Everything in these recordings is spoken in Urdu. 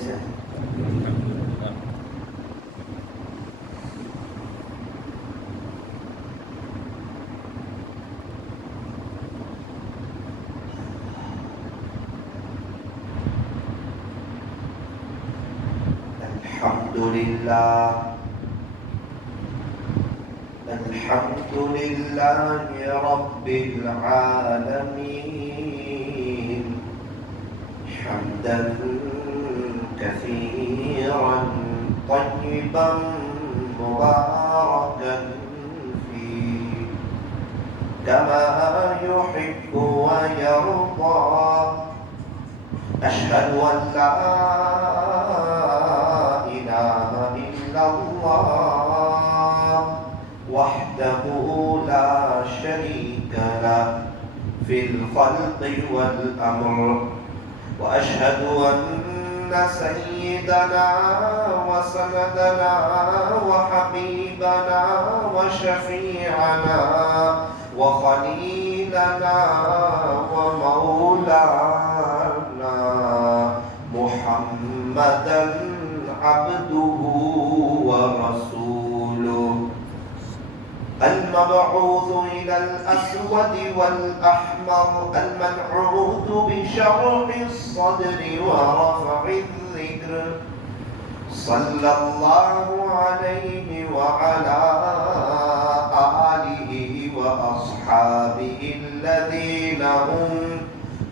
سے الحمد لله رب العالمين حمدا كثيرا طيبا مباركا فيه كما يحب ويرضى أشهد أن لا إله إلا الله وحده لا شريك له في الخلق والأمر وأشهد أن سيدنا وسندنا وحبيبنا وشفيعنا وخليلنا ومولانا محمدا عبده ورسوله المبعوث إلى الأسود والأحمر المنعوت بشرح الصدر ورفع الذكر صلى الله عليه وعلى آله وأصحابه الذين هم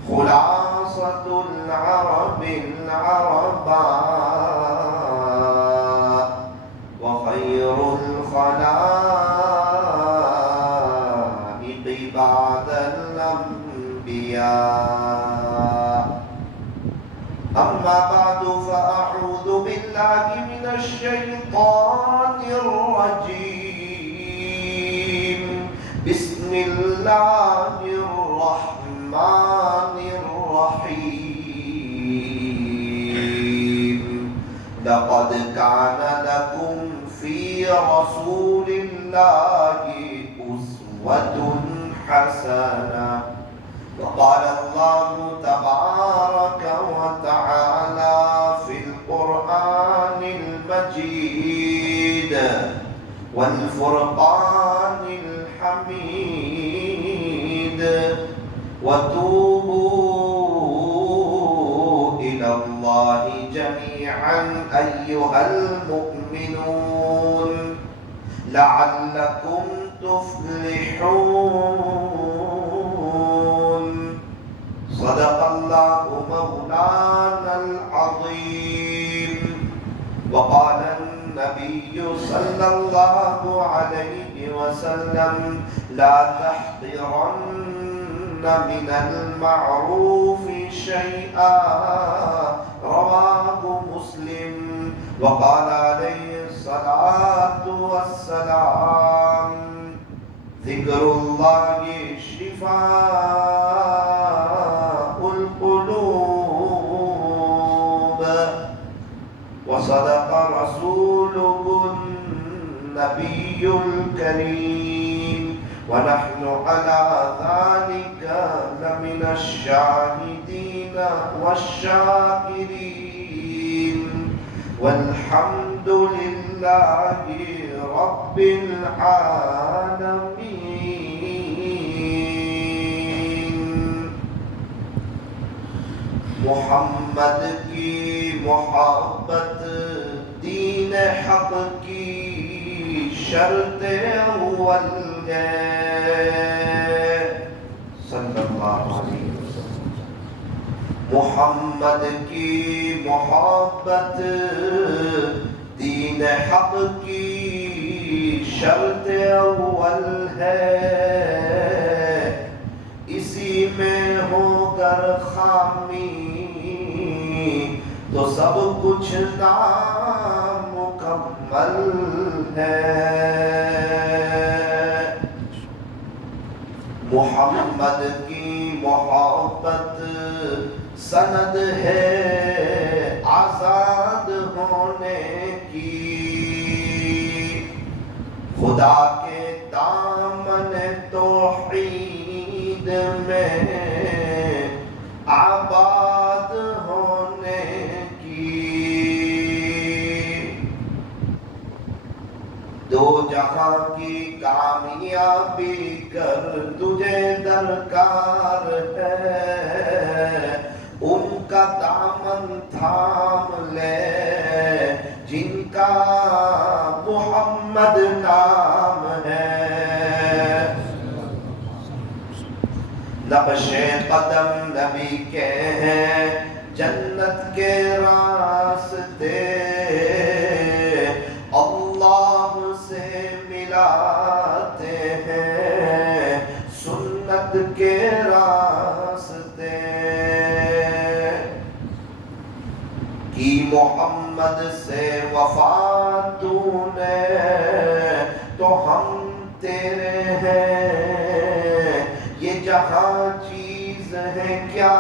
خلاصة العرب العرباء وخير الخلائق بعد الأنبياء أما بعد فأعوذ بالله من الشيطان الرجيم بسم الله الرحمن الرحيم لقد كان لكم في رسول الله أسوة حسنة وقال الله تبارك وتعالى في القرآن المجيد والفرقان الحميد وتوبوا إلى الله جميعا أيها المؤمنون لعلكم تفلحون صدق الله مولانا العظيم وقال النبي صلى الله عليه وسلم لا تحقرن من المعروف شيئا رواه مسلم وقال عليه الصلاة والسلام ذكر الله شفاء القلوب وصدق رسوله النبي الكريم ونحن على ذلك لمن الشاهدين والشاكرين والحمد لله رب العالمين محمد کی محبت دین حق کی شرط اول ہے صلی اللہ علیہ وسلم محمد کی محبت دین حق کی شرط اول ہے اسی میں ہو کر خامی تو سب کچھ نامکمل ہے محمد کی محبت سند ہے آزاد ہونے کی خدا کے دامن توحید میں آباد ہونے کی کامیابی کر تجھے درکار ہے، ان کا دامن تھام لے جن کا محمد نام ہے۔ نقش قدم نبی کے ہیں جنت کے راستے، اللہ سے ملاتے ہیں سنت کے راستے، کی محمد سے وفا تو نے تو ہم تیرے ہیں، یہ جہاں چیز ہے کیا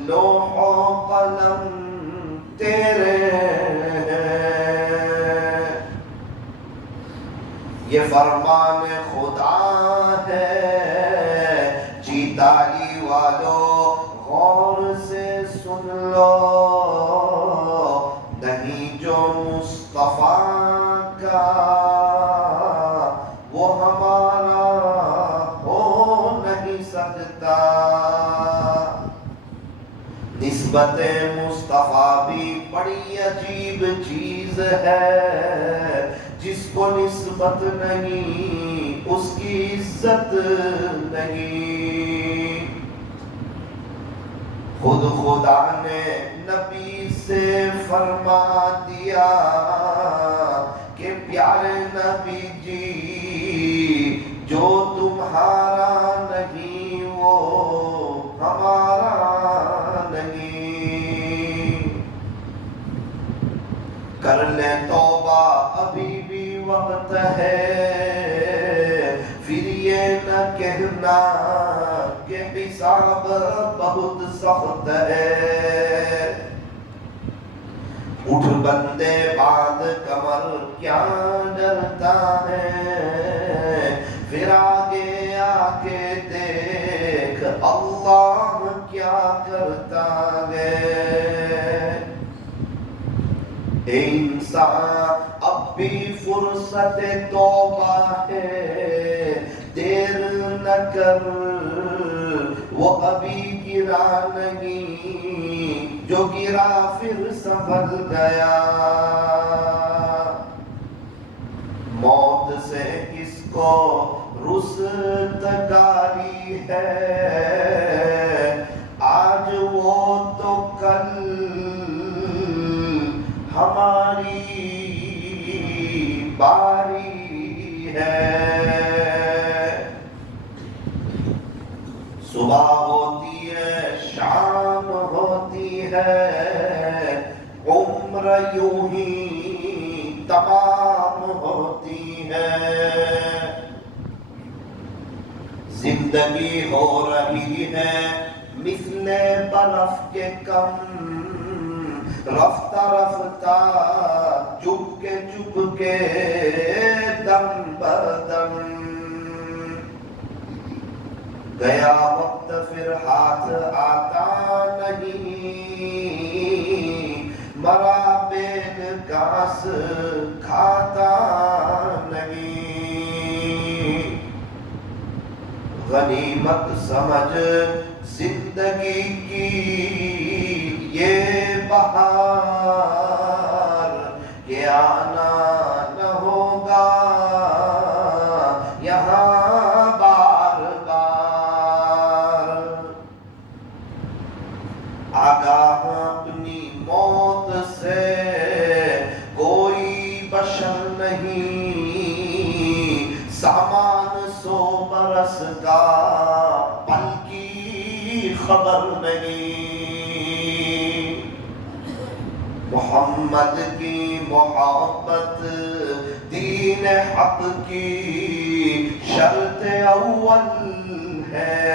لوح و قلم تیرے ہیں، یہ فرمان خدا ہے چیتالی والو غور سے سن لو، نہیں جو مصطفیٰ کا وہ ہمارا ہو نہیں سکتا، نسبت مصطفیٰ بھی بڑی عجیب چیز ہے، جس کو نسبت نہیں اس کی عزت نہیں، خود خدا نے نبی سے فرما دیا کہ پیارے نبی جی جو تمہارا نہیں وہ ہمارا نہیں، کر لے توبہ ابھی بھی وقت ہے، پھر یہ نہ کہنا کہ حساب بہت سخت ہے، اٹھ بندے باندھ کمر کیا ڈرتا ہے، پھر آگے آ کے دیکھ اللہ کیا کرتا ہے، اے انسان اب بھی فرصت توبہ ہے، دیر نہ کر وہ ابھی گرا نہیں، جو گرا پھر سنبھل گیا، موت سے کس کو رستگاری ہے، آج وہ تو کل ہماری باری ہے، صبح ہوتی ہے شام ہوتی ہے، عمر یوں ہی تمام ہوتی ہے، زندگی ہو رہی ہے مثل برف کے کم، رفتہ رفتہ چپ کے دم بدم، گیا وقت پھر ہاتھ آتا نہیں، مرا بین گھاس کھاتا نہیں، غنیمت سمجھ زندگی کی یہ بہار کہ آنا نہ ہوگا یہاں بار بار، آگاہ اپنی موت سے کوئی بشر نہیں، سامان 100 برس کا پل کی خبر نہیں، محمد کی محبت دین حق کی شرط اول ہے،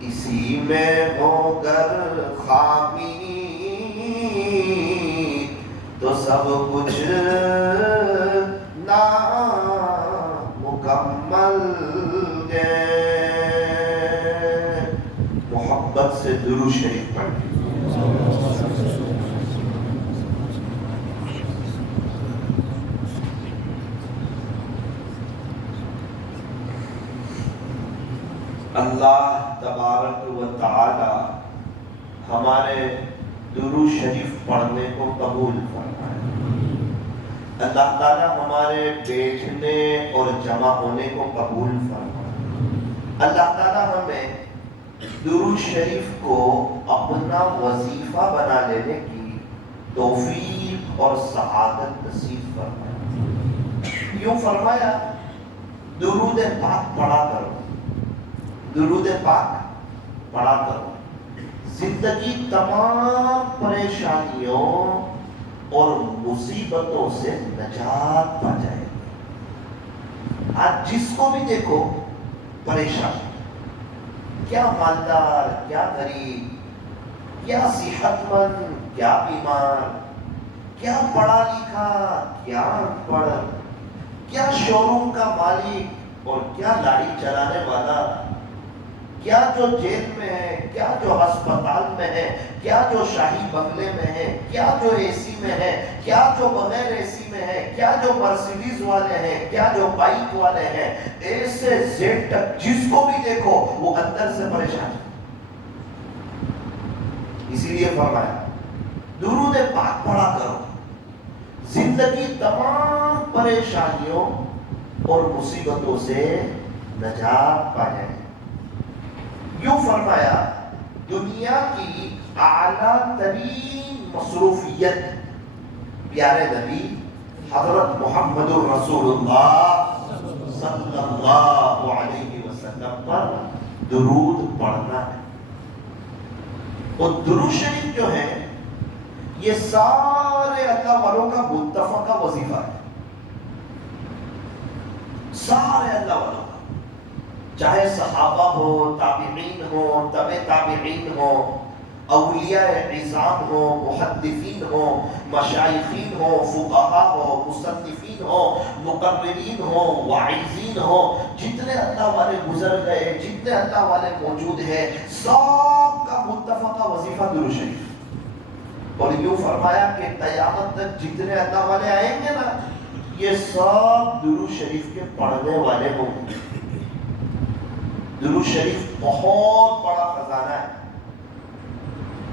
اسی میں ہو گر خامی تو سب کچھ نامکمل ہے، محبت سے درود شریف پڑھیں۔ اللہ تبارک و تعالی ہمارے درود شریف پڑھنے کو قبول فرمائے۔ اللہ تعالی ہمارے بیٹھنے اور جمع ہونے کو قبول فرمائے۔ اللہ تعالی ہمیں درود شریف کو اپنا وظیفہ بنا لینے کی توفیق اور سعادت نصیب فرمائے۔ یوں فرمایا درود پاک پڑھا کرو، درود پاک پڑھا کرو، زندگی تمام پریشانیوں اور مصیبتوں سے نجات پا جائے گی۔ آج جس کو بھی دیکھو پریشان، کیا مالدار، کیا غریب، کیا صحت مند، کیا بیمار، کیا پڑھا لکھا، کیا ان پڑھ، کیا شو روم کا مالک اور کیا لاڑی چلانے والا، کیا جو جیل میں ہے، کیا جو ہسپتال میں ہے، کیا جو شاہی بنگلے میں ہے، کیا جو اے سی میں ہے، کیا جو بغیر اے سی میں ہے، کیا جو مرسیڈیز والے ہیں، کیا جو بائک والے ہیں، اے سے زیڈ تک جس کو بھی دیکھو وہ اندر سے پریشان ہے۔ اسی لیے فرمایا درود پاک پڑھا کرو، زندگی تمام پریشانیوں اور مصیبتوں سے نجات پا جائے۔ یوں فرمایا دنیا کی اعلیٰ ترین مصروفیت پیارے نبی حضرت محمد الرسول اللہ صلی اللہ علیہ وسلم پر درود پڑھنا ہے۔ اور درود شریف جو ہے یہ سارے اللہ والوں کا متفقہ وظیفہ ہے، سارے اللہ والوں کا، چاہے صحابہ ہو، تابعین ہو، تبع تابعین ہو، اولیاء عظام ہو، محدثین ہو، مشائخین ہو، فقہاء ہو، مصنفین ہو، مقررین ہو، واعظین ہو، جتنے اللہ والے گزر گئے، جتنے اللہ والے موجود ہیں، سب کا متفقہ وظیفہ درود شریف۔ اور یوں فرمایا کہ قیامت تک جتنے اللہ والے آئیں گے نا یہ سب درود شریف کے پڑھنے والے ہوں گے۔ درود شریف بہت بڑا خزانہ ہے،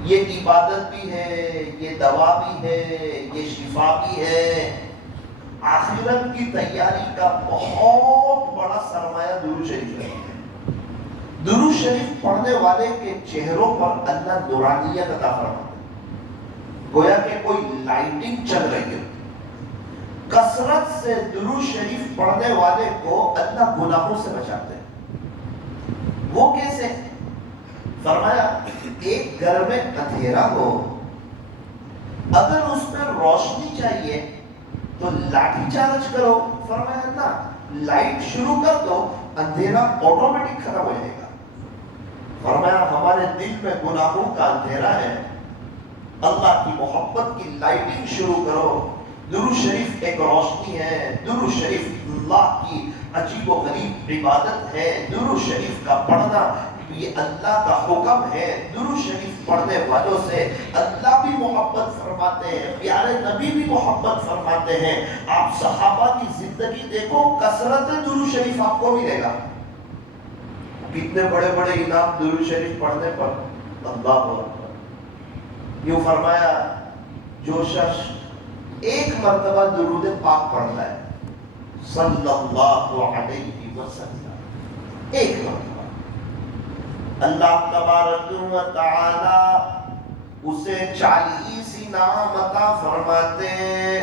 یہ عبادت بھی ہے، یہ دوا بھی ہے، یہ شفا بھی ہے، آخرت کی تیاری کا بہت بڑا سرمایہ درود شریف ہے۔ درود شریف پڑھنے والے کے چہروں پر اللہ نورانیت عطا فرماتا ہے، گویا کہ کوئی لائٹنگ چل رہی ہے۔ کثرت سے درود شریف پڑھنے والے کو اللہ گناہوں سے بچاتے ہیں۔ وہ کیسے؟ فرمایا ایک گھر میں اندھیرا ہو، اگر اس میں روشنی چاہیے تو لاٹھی چارج کرو، فرمایا نا لائٹ شروع کر دو اندھیرا آٹومیٹک ختم ہو جائے گا۔ فرمایا ہمارے دل میں گناہوں کا اندھیرا ہے، اللہ کی محبت کی لائٹنگ شروع کرو۔ درود شریف ایک روشنی ہے، درود شریف اللہ کی عجیب و غریب عبادت ہے، درود شریف کا پڑھنا یہ اللہ کا حکم ہے۔ درود شریف پڑھنے والوں سے اللہ بھی محبت فرماتے ہیں، پیارے نبی بھی محبت فرماتے ہیں۔ آپ صحابہ کی زندگی دیکھو، کثرت درود شریف آپ کو ملے گا۔ کتنے بڑے بڑے انعام درود شریف پڑھنے پر، اللہ اکبر۔ یوں فرمایا جو شخص ایک مرتبہ درود پاک پڑھتا ہے صلی اللہ علیہ وسلم، ایک مرتبہ، اللہ تبارک و تعالی اسے 40 انعام عطا فرماتے ہیں۔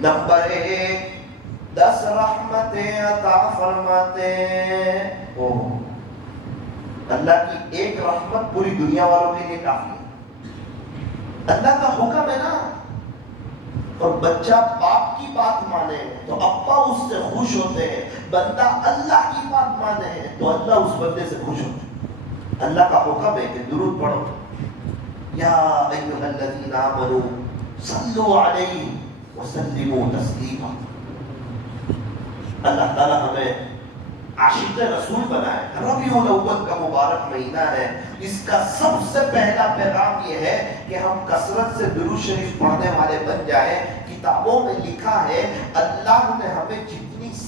نمبر 1 10 رحمتیں عطا فرماتے ہیں۔ اللہ کی ایک رحمت پوری دنیا والوں کے لیے کافی ہے۔ اللہ کا حکم ہے نا، اور بچہ باپ کی بات مانے تو ابا اس سے خوش ہوتے ہیں، بندہ اللہ کی بات مانے تو اللہ اس بندے سے خوش ہوتے ہیں۔ اللہ کا حکم ہے کہ درود پڑھو، یا ایھا الذین آمنوا صلوا علیہ وسلموا تسلیما۔ اللہ تعالیٰ ہمیں عاشق رسول بنائے۔ ربیع الاول کا مبارک مہینہ ہے، اس کا سب سے پہلا پیغام یہ ہے کہ ہم کثرت سے درود شریف پڑھنے والے بن جائیں۔ کتابوں میں لکھا ہے اللہ نے ہمیں جتنی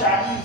40,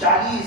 40,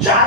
4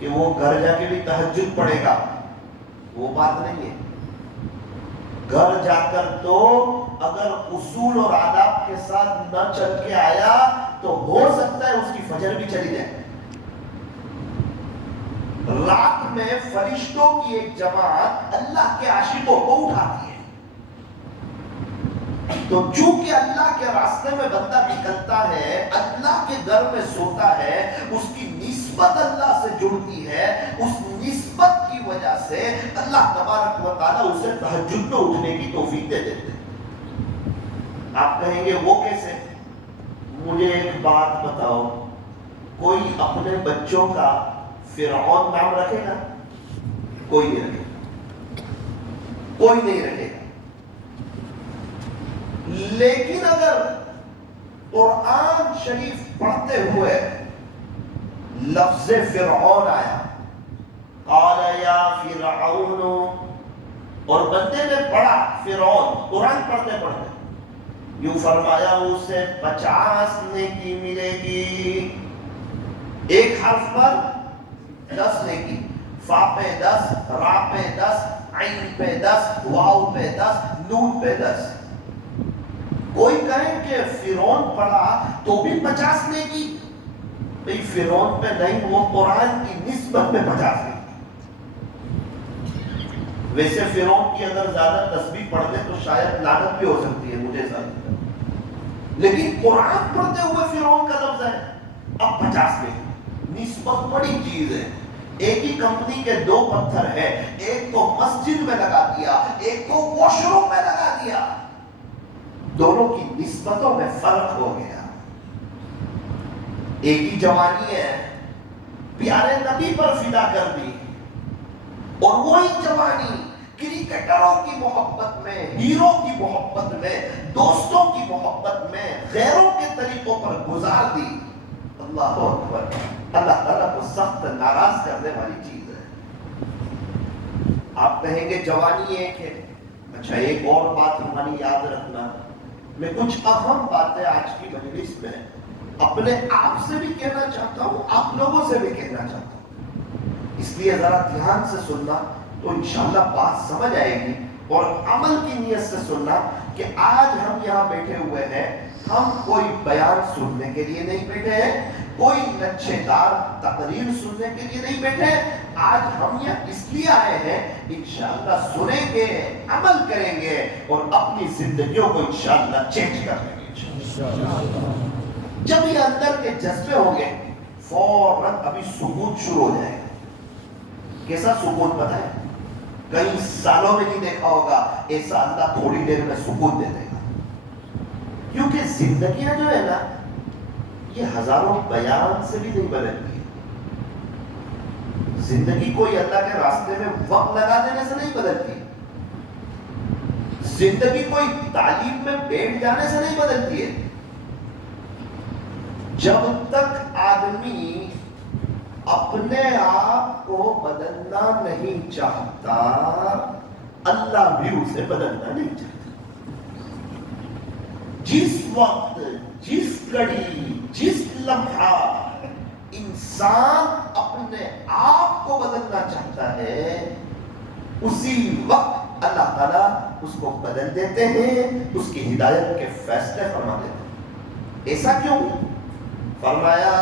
کہ وہ گھر جا کے بھی تہجد پڑھے گا، وہ بات نہیں ہے. گھر جا کر تو اگر اصول اور آداب کے ساتھ نہ چل کے آیا تو ہو سکتا ہے اس کی فجر بھی چلی جائے. رات میں فرشتوں کی ایک جماعت اللہ کے عاشقوں کو اٹھاتی ہے. تو چونکہ اللہ کے راستے میں بندہ نکلتا ہے، اللہ کے گھر میں سوتا ہے، اس کی نسبت اللہ سے جڑتی ہے. اس نسبت کی وجہ سے اللہ تبارک و تعالیٰ اسے تہجد میں اٹھنے کی توفیق دے دیتے ہیں. آپ کہیں گے وہ کیسے؟ مجھے ایک بات بتاؤ، کوئی اپنے بچوں کا فرعون نام رکھے گا؟ کوئی نہیں رکھے گا، کوئی نہیں رکھے گا. لیکن اگر قرآن شریف پڑھتے ہوئے لفظ فرعون آیا، قال یا فرعون، اور بندے نے پڑھا فرعون، قرآن پڑھتے پڑھتے یوں فرمایا اسے 50 نیکی ملے گی. ایک حرف پر 10 نیکی، فا پہ 10، را پہ 10، عین پہ 10، واو پہ 10، نون پہ 10. کوئی کہے کہ فرعون پڑھا تو بھی 50 نیکی. بھئی فرعون پہ نہیں، وہ قرآن کی نسبت میں 50 نیکی. ویسے فرعون کی اگر زیادہ تسبیح پڑھ لے تو شاید لعنت بھی ہو سکتی ہے، مجھے سمجھ، لیکن قرآن پڑھتے ہوئے فرعون کا لفظ ہے. اب 50 نیکی. نسبت بڑی چیز ہے. ایک ہی کمپنی کے 2 پتھر ہیں، ایک تو مسجد میں لگا دیا، ایک تو واش روم میں لگا دیا، دونوں کی نسبتوں میں فرق ہو گیا. ایک ہی جوانی ہے، پیارے نبی پر فدا کر دی، اور وہی جوانی کرکٹروں کی محبت میں، ہیرو کی محبت میں، دوستوں کی محبت میں، غیروں کے طریقوں پر گزار دی. اللہ اکبر. اللہ تعالیٰ کو سخت ناراض کرنے والی چیز ہے. آپ کہیں گے جوانی ایک ہے. اچھا ایک اور بات ہماری یاد رکھنا، میں کچھ اہم باتیں آج کی مجلس میں اپنے آپ سے بھی کہنا چاہتا ہوں، آپ لوگوں سے بھی کہنا چاہتا ہوں. اس لیے ذرا دھیان سے سننا تو انشاءاللہ بات سمجھ آئے گی، اور عمل کی نیت سے سننا کہ آج ہم یہاں بیٹھے ہوئے ہیں، ہم کوئی بیان سننے کے لیے نہیں بیٹھے ہیں، کوئی نچھے دار تقریر سننے کے لیے نہیں بیٹھے. آج ہم یہ اس لیے آئے ہیں، انشاءاللہ سنیں گے، عمل کریں گے، اور اپنی زندگیوں کو انشاءاللہ چینج کر لیں گے. جب یہ اندر کے جذبے ہوں گے فوراً ابھی سکون شروع ہو جائے گا. کیسا سکون پتہ ہے؟ کئی سالوں میں نہیں دیکھا ہوگا ایسا. اللہ تھوڑی دیر میں سکون دے دے گا. کیونکہ زندگیاں جو ہے نا، یہ ہزاروں بیان سے بھی نہیں بدلتی. زندگی کوئی اللہ کے راستے میں وقت لگا دینے سے نہیں بدلتی. زندگی کوئی تعلیم میں بیٹھ جانے سے نہیں بدلتی ہے. جب تک آدمی اپنے آپ کو بدلنا نہیں چاہتا، اللہ بھی اسے بدلنا نہیں چاہتا. جس وقت، جس گھڑی، جس لمحہ انسان اپنے آپ کو بدلنا چاہتا ہے، اسی وقت اللہ تعالیٰ اس کو بدل دیتے ہیں، اس کی ہدایت کے فیصلے فرما دیتے ہیں. ایسا کیوں؟ فرمایا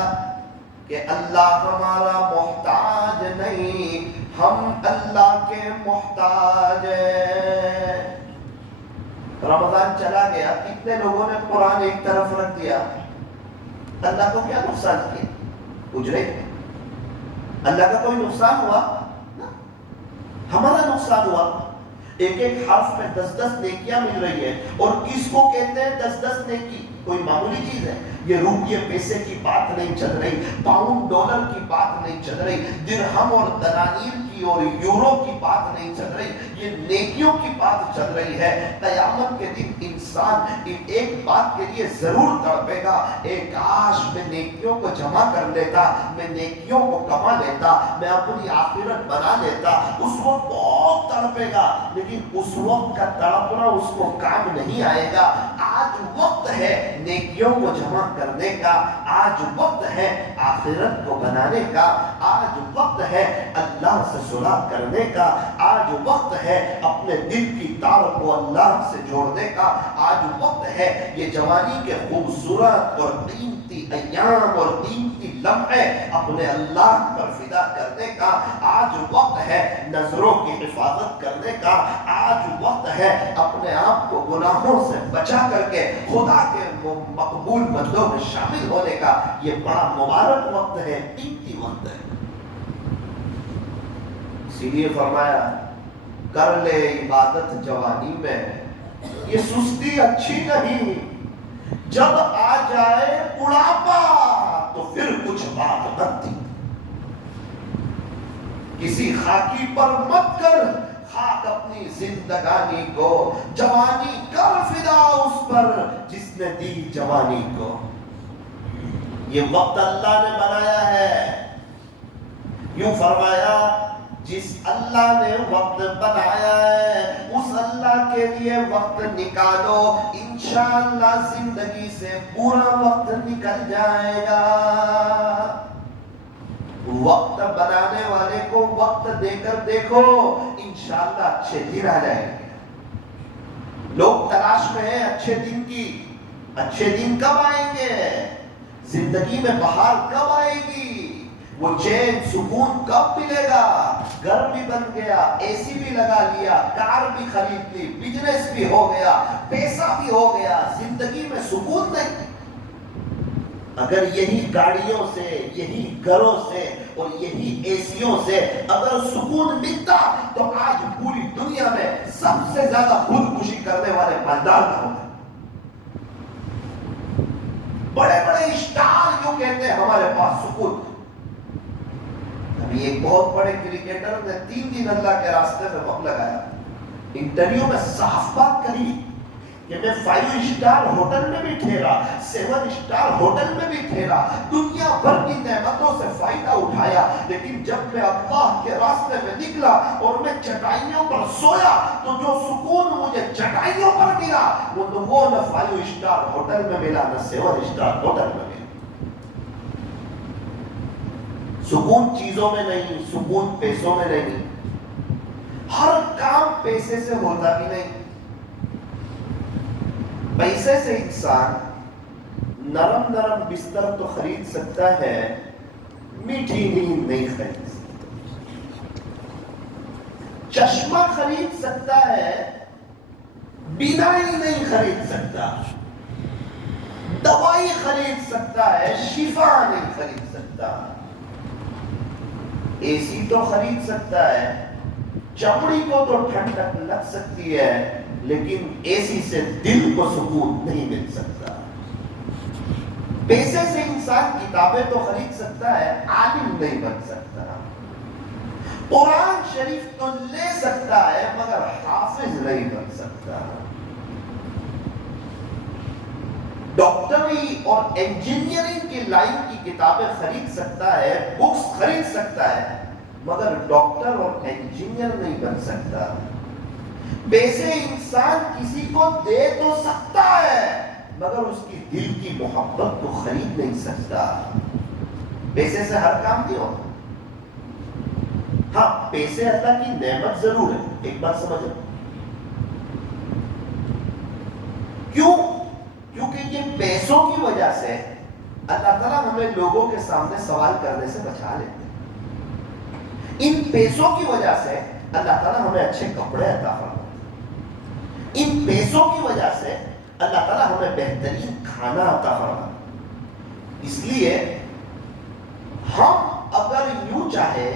کہ اللہ ہمارا محتاج نہیں، ہم اللہ کے محتاج ہیں. رمضان چلا گیا، کتنے لوگوں نے قرآن ایک طرف رکھ دیا. اللہ کو کیا نقصان کیا؟ اجرے اللہ کا کوئی نقصان ہوا؟ ہمارا نقصان ہوا. ایک ایک حرف میں 10 نیکیاں مل رہی ہے، اور کس کو کہتے ہیں 10 نیکی؟ کوئی معمولی چیز ہے؟ یہ روپیے پیسے کی بات نہیں چل رہی، پاؤنڈ ڈالر کی بات نہیں چل رہی، درہم اور دنانیر کی اور یورو کی بات نہیں چل رہی، یہ نیکیوں کی بات چل رہی ہے. قیامت کے دن انسان ایک بات کے لیے ضرور تڑپے گا، ایک کاش میں نیکیوں کو جمع کر لیتا، میں نیکیوں کو کما لیتا، میں اپنی آخرت بنا لیتا. اس وقت بہت تڑپے گا، لیکن اس وقت کا تڑپنا اس کو کام نہیں آئے گا. آج وقت ہے نیکیوں کو جمع کرنے کا، آج وقت ہے آخرت کو بنانے کا، آج وقت ہے اللہ سے صلح کرنے کا، آج وقت ہے اپنے دل کی تار کو اللہ سے جوڑنے کا، آج وقت ہے یہ جوانی کے خوبصورت اور قیمتی ایام اور قیمتی لمحے اپنے اللہ پر فدا کرنے کا، آج وقت ہے نظروں کی حفاظت کرنے کا، آج وقت ہے اپنے آپ کو گناہوں سے بچا کر کے خدا کے مقبول بندوں میں شامل ہونے کا۔ یہ بڑا مبارک وقت ہے، قیمتی وقت ہے۔ اسی لیے فرمایا کر لے عبادت جوانی میں، یہ سستی اچھی نہیں، جب آ جائے بڑھاپا تو پھر کچھ بات بنتی۔ کسی خاکی پر مت کر خاک اپنی زندگانی کو، جوانی کر فدا اس پر جس نے دی جوانی کو۔ یہ وقت اللہ نے بنایا ہے، یوں فرمایا جس اللہ نے وقت بنایا ہے اس اللہ کے لیے وقت نکالو، انشاءاللہ زندگی سے پورا وقت نکل جائے گا۔ وقت بنانے والے کو وقت دے کر دیکھو، انشاءاللہ اچھے دن آ جائیں گے۔ لوگ تلاش میں ہیں اچھے دن کی، اچھے دن کب آئیں گے، زندگی میں بہار کب آئے گی، وہ چین سکون کب ملے گا۔ گھر بھی بن گیا، اے سی بھی لگا لیا، کار بھی خرید لی، بزنس بھی ہو گیا، پیسہ بھی ہو گیا، زندگی میں سکون نہیں۔ اگر یہی گاڑیوں سے، یہی گھروں سے اور یہی اے سیوں سے اگر سکون ملتا تو آج پوری دنیا میں سب سے زیادہ خودکشی کرنے والے مالدار نہ ہوتے۔ بڑے بڑے اسٹار جو کہتے ہیں ہمارے پاس سکون۔ ابھی ایک بہت بڑے کرکٹر نے 3 دن اللہ کے راستے میں وقت لگایا، انٹرویو میں صاف بات کری کہ میں 5 اسٹار ہوٹل میں بھی ٹھہرا، 7 اسٹار ہوٹل میں بھی ٹھہرا، دنیا بھر کی نعمتوں سے فائدہ اٹھایا، لیکن جب میں اللہ کے راستے میں نکلا اور میں چٹائیوں پر سویا تو جو سکون مجھے چٹائیوں پر ملا وہ نہ 5 اسٹار ہوٹل میں ملا نہ 7 اسٹار ہوٹل میں ملا۔ سکون چیزوں میں نہیں، سکون پیسوں میں نہیں، ہر کام پیسے سے ہوتا بھی نہیں۔ پیسے سے انسان نرم نرم بستر تو خرید سکتا ہے، میٹھی نیند نہیں خرید سکتا۔ چشمہ خرید سکتا ہے، بینائی نہیں خرید سکتا۔ دوائی خرید سکتا ہے، شفا نہیں خرید سکتا۔ اے سی تو خرید سکتا ہے، چمڑی کو تو ٹھنڈک لگ سکتی ہے، لیکن اے سی سے دل کو سکون نہیں مل سکتا۔ پیسے سے انسان کتابیں تو خرید سکتا ہے، عالم نہیں بن سکتا۔ قرآن شریف تو لے سکتا ہے مگر حافظ نہیں بن سکتا۔ ڈاکٹری اور انجینئرنگ کی لائن کی کتابیں خرید سکتا ہے، بکس خرید سکتا ہے، مگر ڈاکٹر اور انجینئر نہیں بن سکتا۔ پیسے انسان کسی کو دے تو سکتا ہے مگر اس کی دل کی محبت کو خرید نہیں سکتا۔ پیسے سے ہر کام نہیں ہوتا۔ ہاں، پیسے اللہ کی نعمت ضرور ہے، ایک بات سمجھو۔ کیوں؟ کیونکہ یہ پیسوں کی وجہ سے اللہ تعالیٰ ہمیں لوگوں کے سامنے سوال کرنے سے بچا لیتے ہیں۔ ان پیسوں کی وجہ سے اللہ تعالیٰ ہمیں اچھے کپڑے عطا فرماتے ہیں۔ ان پیسوں کی وجہ سے اللہ تعالیٰ ہمیں بہترین کھانا عطا فرماتا ہے۔ اس لیے ہم اگر یوں چاہے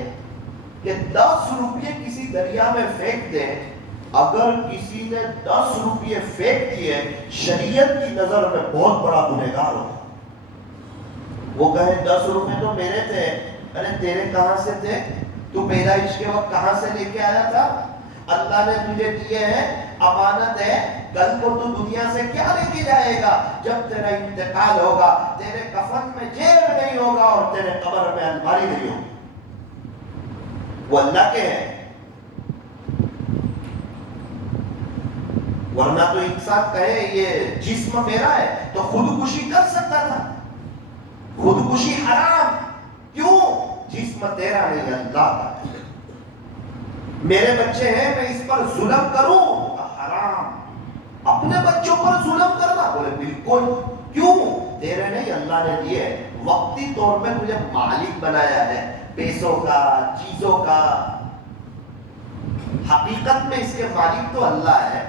کہ 10 روپے کسی دریا میں پھینک دیں، اگر کسی نے 10 روپے پھینک دیے شریعت کی نظر میں بہت بڑا گنہگار ہوگا۔ وہ کہے 10 روپے تو میرے تھے، ارے تیرے کہاں سے تھے؟ تو پیدائش کے وقت کہاں سے لے کے آیا تھا؟ اللہ نے تجھے دیے ہیں، امانت ہے، کل کو تو دنیا سے کیا لے کے جائے گا؟ جب تیرا انتقال ہوگا تیرے کفن میں جیب نہیں ہوگا اور تیرے قبر میں الماری نہیں ہوگی۔ وہ اللہ کے ہیں، ورنہ تو انسان کہے یہ جسم میرا ہے تو خودکشی کر سکتا تھا۔ خودکشی حرام، کیوں؟ جسم تیرا نہیں اللہ کا ہے، میرے بچے ہیں میں اس پر ظلم کروں؟ حرام۔ اپنے بچوں پر ظلم کرنا؟ بولے بالکل۔ کیوں؟ تیرے نہیں اللہ نے دیے، وقتی طور پہ مجھے مالک بنایا ہے پیسوں کا، چیزوں کا، حقیقت میں اس کے مالک تو اللہ ہے۔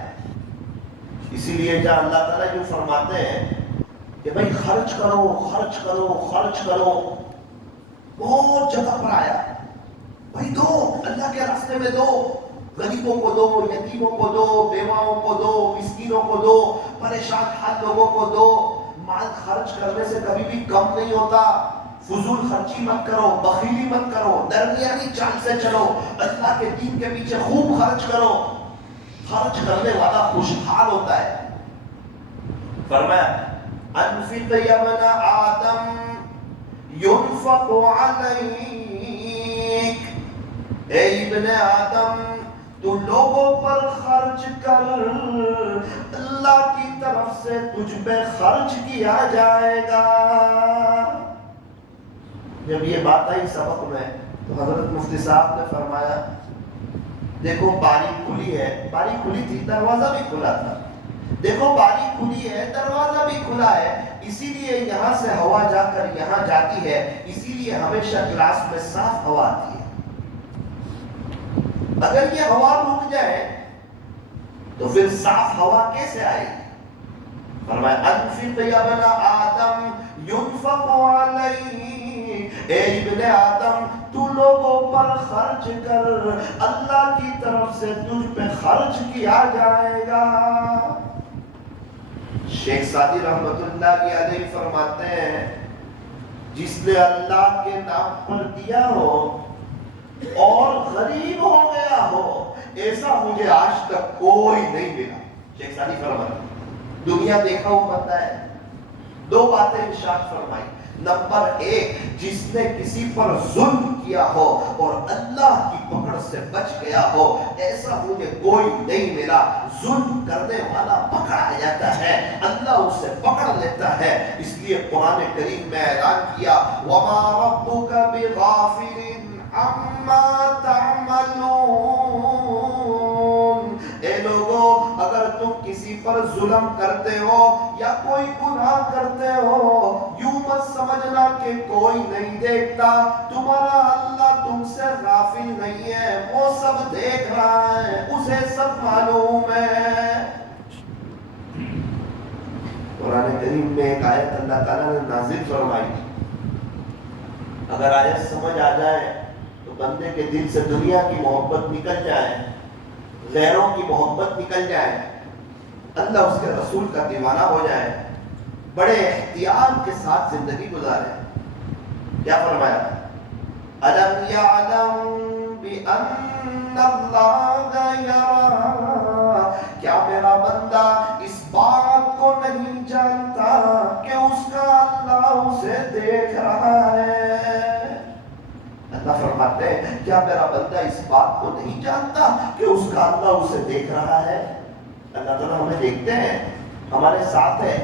اسی لیے جہاں اللہ تعالیٰ جو فرماتے ہیں کہ بھائی خرچ کرو خرچ کرو خرچ کرو، بہت جگہ پر آیا بھائی دو، اللہ کے راستے میں دو، غریبوں کو دو، یتیموں کو دو، بیواؤں کو دو، مسکینوں کو دو، پریشان حال لوگوں کو دو۔ مال خرچ کرنے سے کبھی بھی کم نہیں ہوتا، فضول خرچی مت کرو، بخیلی مت کرو، درمیانی چال سے چلو، اللہ کے دین کے پیچھے خوب خرچ کرو۔ خرچ کرنے والا خوشحال ہوتا ہے۔ فرمایا انفق یا ابن آدم ينفق علیک، اے ابن آدم تو لوگوں پر خرچ کر، اللہ کی طرف سے تجھ پہ خرچ کیا جائے گا۔ جب یہ بات آئی سبق میں تو حضرت مفتی صاحب نے فرمایا دیکھو باری کھلی ہے، باری کھلی تھی دروازہ بھی کھلا تھا، دیکھو باری کھلی ہے دروازہ بھی کھلا ہے، اسی لیے یہاں سے ہوا جا کر یہاں جاتی ہے، اسی لیے ہمیشہ کلاس میں صاف ہوا آتی ہے۔ اگر یہ ہوا رک جائے تو پھر صاف ہوا کیسے آئے گی؟ فرمایا انفق یا ابن آدم ينفق علیہ، اے ابن آدم تو لوگوں پر خرچ کر، اللہ کی طرف سے تجھ پہ خرچ کیا جائے گا۔ شیخ سعدی رحمت اللہ علیہ فرماتے ہیں جس نے اللہ کے نام پر دیا ہو اور غریب ہو گیا ہو، ایسا مجھے آج تک کوئی نہیں ملا۔ شیخ سعدی فرماتے ہیں دنیا دیکھا ہوا بندہ ہے، دو باتیں ارشاد فرمائی، نمبر ایک جس نے کسی پر ظلم کیا ہو اور اللہ کی پکڑ سے بچ گیا ہو، ایسا مجھے کوئی نہیں ملا۔ ظلم کرنے والا پکڑا جاتا ہے، اللہ اسے پکڑ لیتا ہے۔ اس لیے قرآن کریم میں اعلان کیا وَمَا رَبُّكَ بِغَافِلٍ عَمَّا تَعْمَلُونَ، اے لوگو اگر تم کسی پر ظلم کرتے ہو یا کوئی گناہ کرتے ہو، یوں مت سمجھنا کہ کوئی نہیں دیکھتا، تمہارا اللہ تم سے غافل نہیں ہے، وہ سب دیکھ رہا ہے، اسے سب معلوم ہے۔ قرآن کریم میں ایک آیت اللہ تعالیٰ نے نازل فرمائی، اگر آیت سمجھ آ جائے تو بندے کے دل سے دنیا کی محبت نکل جائے، غیروں کی محبت نکل جائے، اللہ اس کے رسول کا دیوانہ ہو جائے، بڑے احتیاط کے ساتھ زندگی گزارے۔ کیا فرمایا؟ أَلَمْ يَعْلَمْ بِأَنَّ اللَّهَ يَرَى، کیا میرا بندہ اس بات کو نہیں جانتا کہ اس کا اللہ اسے دیکھ رہا ہے؟ اللہ فرماتے ہیں کیا میرا بندہ اس بات کو نہیں جانتا کہ اس کا اللہ اسے دیکھ رہا ہے؟ اللہ تعالیٰ ہمیں دیکھتے ہیں، ہمارے ساتھ ہے،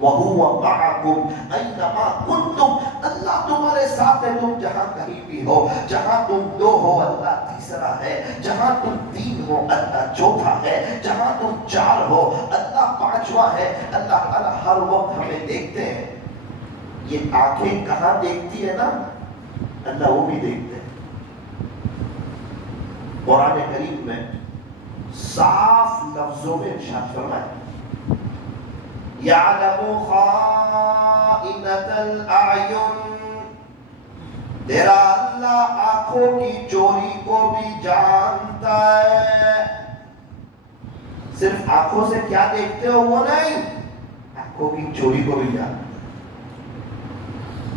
وَهُوَ مَعَكُمْ أَيْنَمَا كُنْتُمْ، اللہ تمہارے ساتھ ہے، تم جہاں کہیں بھی ہو، جہاں تم دو ہو اللہ تیسرا ہے، جہاں تم تین ہو اللہ چوتھا ہے، جہاں تم چار ہو اللہ پانچواں ہے۔ اللہ تعالیٰ ہر وقت ہمیں دیکھتے ہیں۔ یہ آنکھیں کہاں دیکھتی ہے نا، اللہ وہ بھی دیکھتے ہیں۔ قرآن کریم میں صاف لفظوں میں ارشاد فرمایا یعلم خائنۃ الاعین، تیرا اللہ آنکھوں کی چوری کو بھی جانتا ہے۔ صرف آنکھوں سے کیا دیکھتے ہو وہ نہیں، آنکھوں کی چوری کو بھی جانتا ہے۔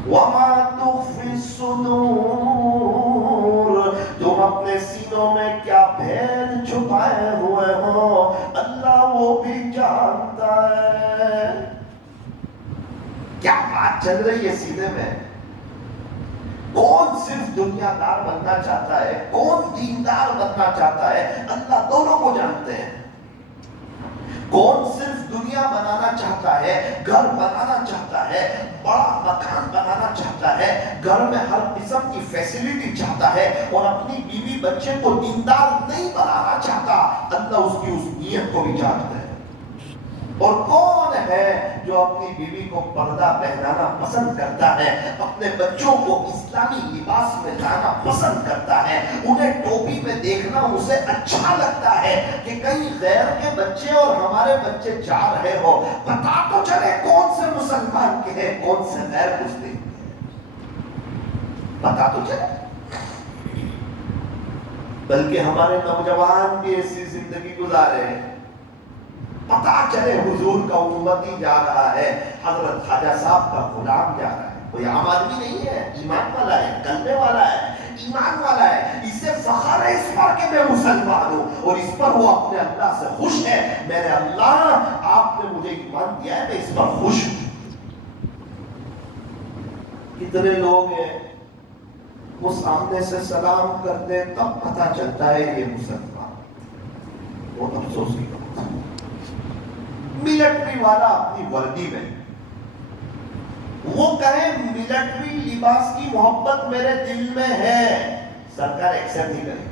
وَمَا تُخْفِي الصُّدُورُ، تم اپنے سینوں میں کیا بھید چھپائے ہوئے ہو اللہ وہ بھی جانتا ہے۔ کیا بات چل رہی ہے سینے میں؟ کون صرف دنیا دار بننا چاہتا ہے، کون دیندار بننا چاہتا ہے، اللہ دونوں کو جانتے ہیں۔ کون صرف دنیا بنانا چاہتا ہے، گھر بنانا چاہتا ہے، بڑا مکان بنانا چاہتا ہے، گھر میں ہر قسم کی فیسلٹی چاہتا ہے اور اپنی بیوی بچے کو دیندار نہیں بنانا چاہتا، اللہ اس کی اس نیت کو بھی جانتا ہے۔ اور کون ہے جو اپنی بیوی کو پردہ پہنانا پسند کرتا ہے، اپنے بچوں کو اسلامی لباس میں لانا پسند کرتا ہے، انہیں ٹوپی میں دیکھنا اسے اچھا لگتا ہے کہ کہیں غیر کے بچے اور ہمارے بچے جا رہے ہو، پتا تو چلے کون سے مسلمان کے ہیں کون سے غیر مسلم، پتا تو چلے۔ بلکہ ہمارے نوجوان بھی ایسی زندگی گزارے ہیں، پتا چلے حضور کا امتی جا رہا ہے، حضرت خواجہ صاحب کا غلام جا رہا ہے، کوئی عام آدمی نہیں ہے، ایمان والا ہے، کلمے والا ہے، ایمان والا ہے، اسے فخر ہے اس پر کہ میں مسلمان ہوں، اور اس پر وہ اپنے اللہ سے خوش ہے، میرے اللہ آپ نے مجھے ایمان دیا ہے، میں اس پر خوش ہوں۔ کتنے لوگ ہیں وہ سامنے سے سلام کرتے تب پتا چلتا ہے یہ مسلمان، بہت افسوس کی بات ہے۔ ملٹری والا اپنی وردی میں وہ کہے ملٹری لباس کی محبت میرے دل میں ہے، سرکار ایکسپٹ نہیں کرے،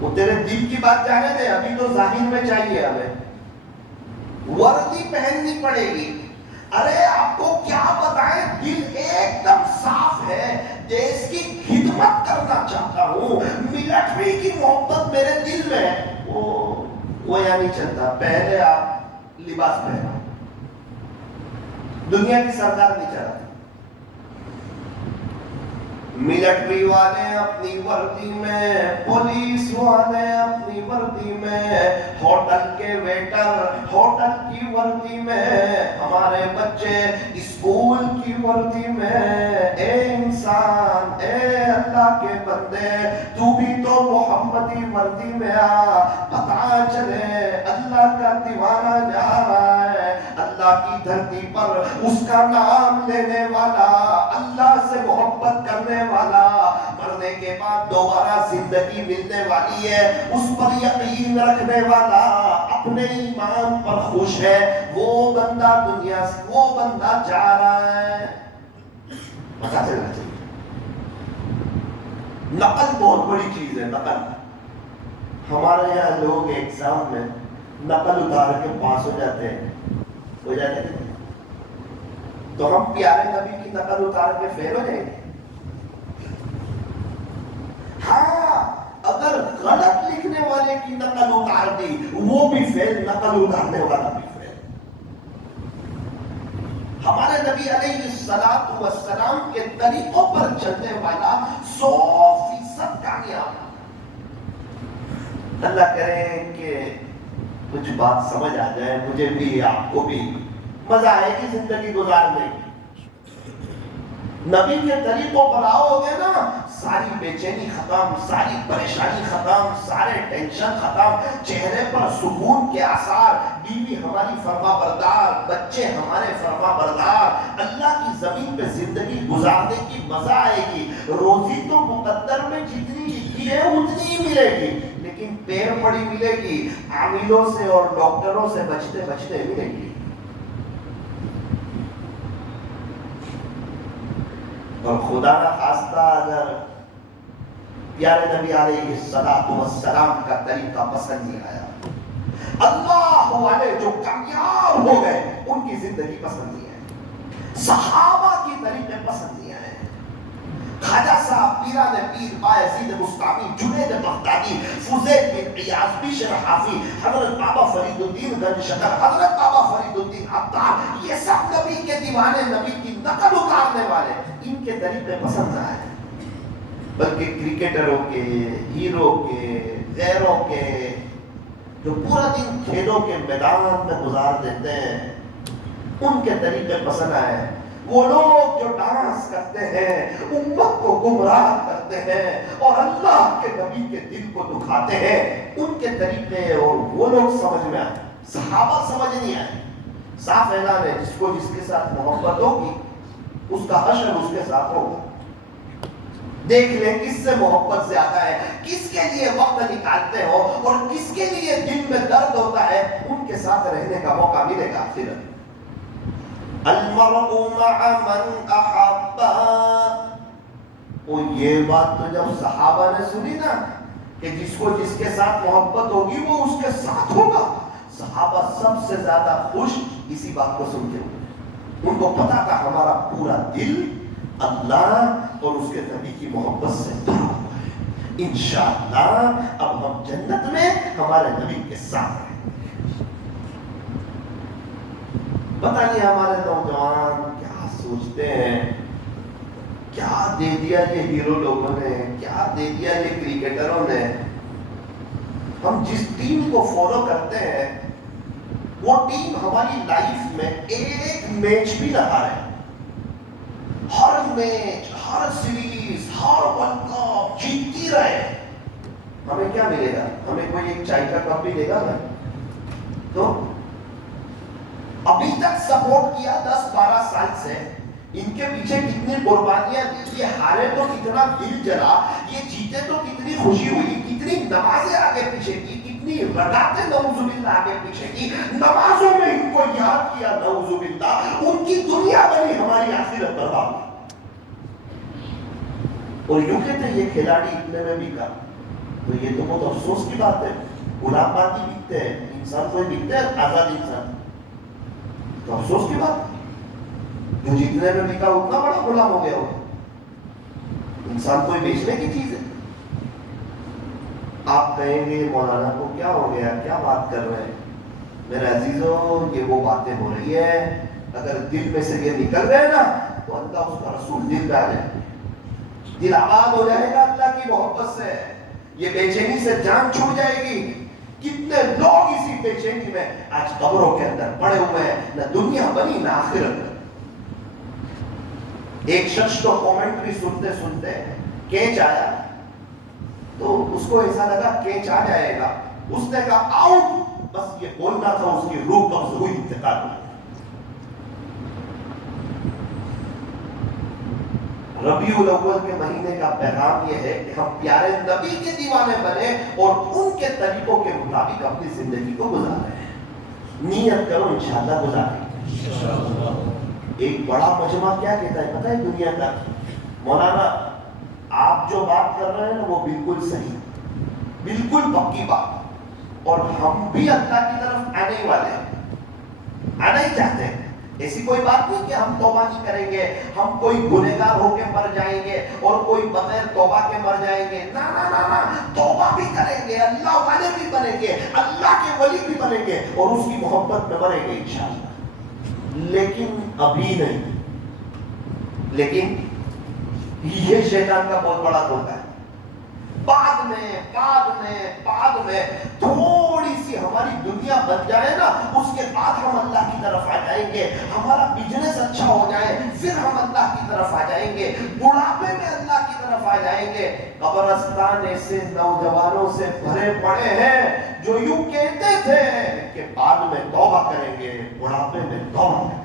وہ تیرے دل کی بات جانے دے، ابھی تو ظاہر میں چاہیے ہمیں، وردی پہننی پڑے گی۔ ارے آپ کو کیا بتائیں، دل ایک دم صاف ہے، دیش کی خدمت کرنا چاہتا ہوں، ملٹری کی محبت میرے دل میں ہے، وہ یا نہیں چلتا، پہلے آپ لباس پہنا، دنیا کی سرکار نہیں چاہتی۔ ملٹری والے اپنی وردی میں، پولیس والے اپنی وردی میں، ہوٹل کے ویٹر ہوٹل کی وردی میں، ہمارے بچے اسکول کی وردی میں۔ اے انسان، اے اللہ کے بندے، تو بھی تو محمدی وردی میں آ، پتا چلے اللہ کا دیوانہ جا رہا ہے، اللہ کی دھرتی پر اس کا نام لینے والا، اللہ سے محبت کرنے والا، مرنے کے بعد دوبارہ زندگی ملنے والی ہے اس پر یقین رکھنے والا، اپنے ایمان پر خوش ہے، وہ بندہ دنیا سے، وہ بندہ جا رہا ہے۔ پتا چلنا چاہیے، نقل بہت بڑی چیز ہے، نقل۔ ہمارے یہاں لوگ ایگزام میں نقل اتار کے پاس ہو جاتے ہیں، ہو جاتے ہیں، تو ہم پیارے نبی کی نقل اتار کے فیل ہو جائیں گے؟ ہاں، اگر غلط لکھنے والے کی نقل اتار دی وہ بھی فیل، نقل اتارنے والا بھی فیل۔ ہمارے نبی علیہ السلام کے طریقوں پر چلنے والا 100% کامیاب۔ اللہ کرے کہ کچھ بات سمجھ آ جائے، مجھے بھی آپ کو بھی مزہ آئے گی زندگی گزارنے کی۔ نبی کے طریقوں پر آؤ گے نا، ساری بے چینی ختم، ساری پریشانی ختم، سارے ٹینشن ختم، چہرے پر سکون کے آثار، بیوی ہماری فرما بردار، بچے ہمارے فرما بردار، اللہ کی زمین پہ زندگی گزارنے کی مزہ آئے گی۔ روزی تو مقدر میں جتنی لکھی ہے اتنی ہی ملے گی، لیکن پیر پڑی ملے گی، عاملوں سے اور ڈاکٹروں سے بچتے بچتے ملے گی۔ اور خدا نہ خواستہ اگر پیارے نبی علیہ السلام کا طریقہ پسند نہیں آیا، اللہ والے جو کامیاب ہو گئے ان کی زندگی پسند نہیں آئی، صحابہ کی طریقے پسند نہیں آئے، خواجہ صاحب، پیران پیر، بایزید بستامی، جنید بغدادی، فضیل بن عیاض، بشر حافی، حضرت بابا فرید الدین گنج شکر، حضرت بابا فرید الدین عطار، یہ سب نبی کے دیوانے، نبی کی نقل اتارنے والے، ان کے طریقے پسند نہ آئے، بلکہ کرکٹروں کے، ہیرو کے، غیروں کے، جو پورا دن کھیلوں کے میدان میں گزار دیتے ہیں، ان کے طریقے پسند آئے۔ وہ لوگ جو ڈانس کرتے ہیں، امت کو گمراہ کرتے ہیں اور اللہ کے نبی کے دل کو دکھاتے ہیں، ان کے طریقے اور وہ لوگ سمجھ میں آئے، صحابہ سمجھ نہیں آئے۔ صاف اعلان ہے، جس کو جس کے ساتھ محبت ہوگی اس کا حشر اس کے ساتھ ہوگا۔ دیکھ لیں کس سے محبت زیادہ ہے، کس کے لیے وقت نکالتے ہو اور کس کے لیے دل میں درد ہوتا ہے، ان کے ساتھ رہنے کا موقع ملے گا۔ پھر المرء مع من احبا. اور یہ بات تو جب صحابہ نے سنی نا کہ جس کو جس کے ساتھ محبت ہوگی وہ اس کے ساتھ ہوگا، صحابہ سب سے زیادہ خوش اسی بات کو سن کے ہوئے. ان کو پتا تھا ہمارا پورا دل اللہ اور اس کے نبی کی محبت سے بھرا ہوا ہے، انشاءاللہ اب ہم جنت میں ہمارے نبی کے ساتھ ہیں. پتہ نہیں ہمارے نوجوان کیا سوچتے ہیں، کیا دے دیا یہ ہیرو لوگوں نے، کیا دے دیا یہ کرکٹروں نے. ہم جس ٹیم کو فالو کرتے ہیں وہ ٹیم ہماری لائف میں ایک میچ بھی نہ ہارے، ہر میچ، ہر سیریز، ہر ورلڈ کپ جیتتی رہے، ہمیں کیا ملے گا؟ ہمیں کوئی ایک چائے کا کپ بھی دے گا نا؟ تو ابھی تک سپورٹ کیا 10-12 سال سے، ان کے پیچھے کتنی قربانیاں دی، یہ ہارے تو کتنا دل جلا، یہ جیتے تو کتنی خوشی ہوئی، کتنی نمازیں آگے پیچھے کی، کتنی رکعتیں نعوذ باللہ آگے پیچھے کی، نمازوں میں ان کو یاد کیا نعوذ باللہ، ان کی دنیا بنی، ہماری آخرت برباد ہوئی. اور یوں کہتے ہیں یہ کھلاڑی اتنے میں بکا، تو یہ تو بہت افسوس کی بات ہے. غلام باقی بکتے ہیں، انسان کوئی بکتے ہیں آزاد انسان، تو افسوس کی بات ہے. جو جتنے میں بکا اتنا بڑا غلام ہو گیا ہو. انسان کوئی بیچنے کی چیز ہے. آپ کہیں گے مولانا کو کیا ہو گیا، کیا بات کر رہے ہیں؟ میرے عزیزوں یہ وہ باتیں ہو رہی ہے، اگر دل میں سے یہ نکل گئے نا تو اللہ اس کا رسول دل ڈالے، دل آباد ہو جائے گا اللہ کی محبت سے، یہ بے چینی سے جان چھوٹ جائے گی. کتنے لوگ اسی بے چینی میں آج قبروں کے اندر پڑے ہوئے ہیں، نہ دنیا بنی نہ آخرت. ایک شخص تو کومنٹری سنتے سنتے کینچ آیا تو اس کو ایسا لگا کینچ آ جائے گا، اس نے کہا آؤٹ، بس یہ بولنا تھا، اس کی روح قبض ہوئی، انتقال ہوئی. ربیع الاول کے مہینے کا پیغام یہ ہے کہ ہم پیارے نبی کے دیوانے بنے اور ان کے طریقوں کے مطابق اپنی زندگی کو گزاریں. نیت کرو انشاءاللہ گزاریں. ایک بڑا مجمع کیا کہتا ہے پتہ ہے دنیا کا؟ مولانا آپ جو بات کر رہے ہیں نا وہ بالکل صحیح، بالکل پکی بات، اور ہم بھی اللہ کی طرف آنے ہی والے ہیں، آنا ہی چاہتے ہیں. ایسی کوئی بات نہیں کہ ہم توبہ نہیں کریں گے، ہم کوئی گنہگار ہو کے مر جائیں گے اور کوئی بغیر توبہ کے مر جائیں گے. نا نا نا نا، توبہ بھی کریں گے، اللہ والے بھی بنیں گے، اللہ کے ولی بھی بنیں گے اور اس کی محبت میں مریں گے انشاءاللہ. لیکن ابھی نہیں. لیکن یہ شیطان کا بہت بڑا دھوکہ ہے. بعد میں تھوڑی سی ہماری دنیا بن جائے نا، اس کے بعد ہم اللہ کی طرف آ جائیں گے، ہمارا بزنس اچھا ہو جائے پھر ہم اللہ کی طرف آ جائیں گے، بڑھاپے میں اللہ کی طرف آ جائیں گے. قبرستان ایسے نوجوانوں سے بھرے پڑے ہیں جو یوں کہتے تھے کہ بعد میں توبہ کریں گے، بڑھاپے میں توبہ کریں گے.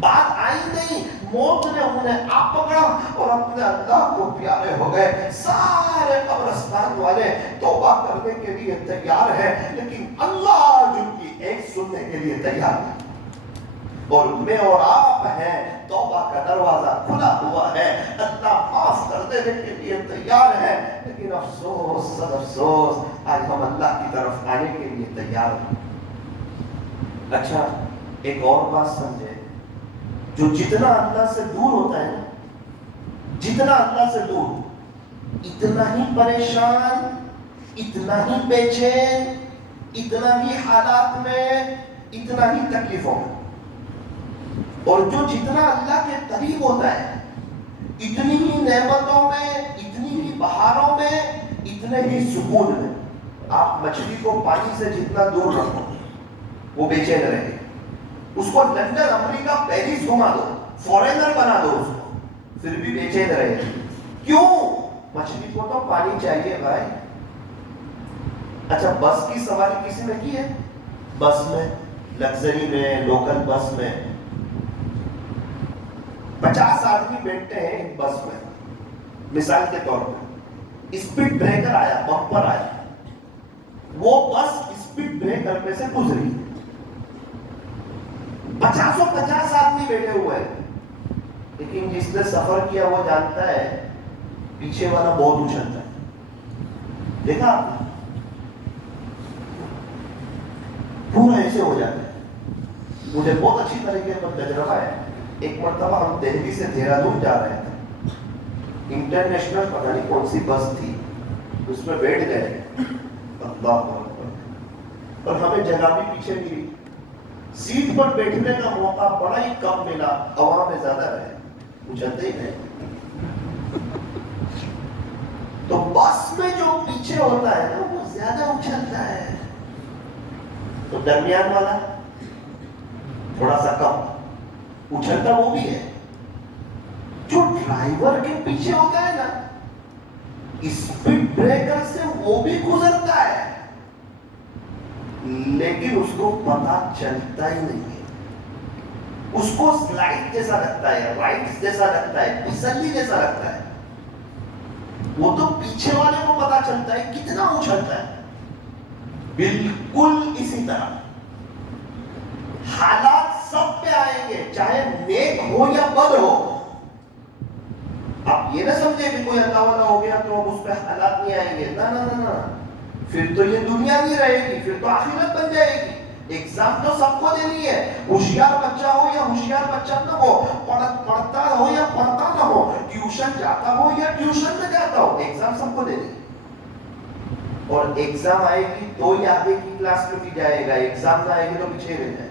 بات آئی نہیں، موت نے انہیں آپ پکڑا اور اپنے اللہ کو پیارے ہو گئے. سارے قبرستان والے توبہ کرنے کے لیے تیار ہیں لیکن اللہ جن کی ایک سننے کے لیے تیار ہے. اور میں اور آپ ہیں، توبہ کا دروازہ کھلا ہوا ہے، اللہ معاف کر دینے کے لیے تیار ہے، لیکن افسوس سب افسوس آج ہم اللہ کی طرف آنے کے لیے تیار ہیں. اچھا ایک اور بات سمجھے، جو جتنا اللہ سے دور ہوتا ہے نا، جتنا اللہ سے دور، اتنا ہی پریشان، اتنا ہی بے چین، اتنا ہی حالات میں، اتنا ہی تکلیفوں میں. اور جو جتنا اللہ کے قریب ہوتا ہے، اتنی ہی نعمتوں میں، اتنی ہی بہاروں میں، اتنے ہی سکون میں. آپ مچھلی کو پانی سے جتنا دور رکھو وہ بے چین رہے گی. اس کو لندن، امریکہ، پیرس گھما دو، فورینر بنا دو اس کو، پھر بھی بے چین رہے گی. کیوں؟ مچھلی کو تو پانی چاہیے بھائی. اچھا بس کی سواری کسی نے کی ہے؟ بس میں، لگژری میں، لوکل بس میں 50 آدمی بیٹھتے ہیں ایک بس میں. مثال کے طور پر اسپیڈ بریکر آیا، بمپر آیا، وہ بس اسپیڈ بریکر پہ سے گزری. 50 آدمی بیٹھے ہوئے ہیں، لیکن جس نے سفر کیا وہ جانتا ہے پیچھے والا بہت اچھلتا ہے. دیکھا آپ نے؟ پورا ایسے ہو جاتا ہے. مجھے بہت اچھی طریقے پر تجربہ ہے. ایک مرتبہ ہم دہلی سے دہرادون جا رہے تھے، انٹرنیشنل پتہ نہیں کون سی بس تھی، اس میں بیٹھ گئے، اللہ اکبر، اور ہمیں جگہ بھی پیچھے ملی. سیٹ پر بیٹھنے کا موقع بڑا ہی کم ملا، ہوا میں زیادہ رہے، اچھلتے ہی نہیں. تو بس میں جو پیچھے ہوتا ہے نا وہ زیادہ اچھلتا ہے، تو درمیان والا تھوڑا سا کم اچھلتا وہ بھی ہے. جو ڈرائیور کے پیچھے ہوتا ہے نا اسپیڈ بریکر سے وہ بھی گزرتا ہے، لیکن اس کو پتا چلتا ہی نہیں ہے. اس کو سلائڈ جیسا لگتا ہے، رائٹ جیسا لگتا ہے، پسلی جیسا لگتا ہے. وہ تو پیچھے والے کو پتا چلتا ہے کتنا اچھلتا ہے. بالکل اسی طرح حالات سب پہ آئیں گے، چاہے نیک ہو یا بد ہو. آپ یہ نہ سمجھے کہ کوئی اللہ والا ہو گیا تو اب اس پہ حالات نہیں آئیں گے. نہ، پھر تو یہ دنیا نہیں رہے گی، پھر تو آخرت بن جائے گی. ایگزام تو سب کو دینی ہے، ہوشیار بچہ ہو یا ہوشیار بچہ نہ ہو، پڑھتا ہو یا پڑھتا نہ ہو، ٹیوشن جاتا ہو یا ٹیوشن نہ جاتا ہو، ایگزام سب کو دینی ہے. اور ایگزام آئے گی تو ہی آگے کی کلاس میں بھی جائے گا، ایگزام نہ آئے گی تو پیچھے رہ جائے.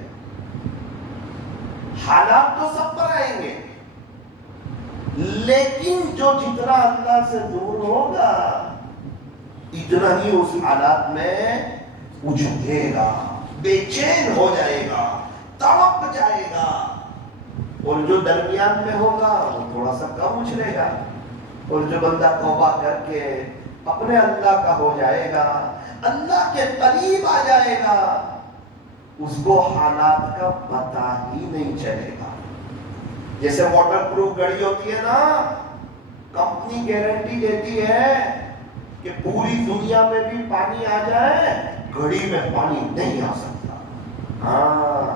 حالات تو سب پر آئیں گے، لیکن جو جتنا اللہ سے دور ہوگا اتنا ہی اس حالات میں اچھلے گا، بے چین ہو جائے گا، تڑپ جائے گا. اور جو درمیان میں ہوگا وہ تھوڑا سا کم اچھلے گا. اور جو بندہ توبہ کر کے اپنے اللہ کا ہو جائے گا، اللہ کے قریب آ جائے گا، اس کو حالات کا پتہ ہی نہیں چلے گا. جیسے واٹر پروف گھڑی ہوتی ہے نا، کمپنی گارنٹی دیتی ہے کہ پوری دنیا میں بھی پانی آ جائے گھڑی میں پانی نہیں آ سکتا. ہاں،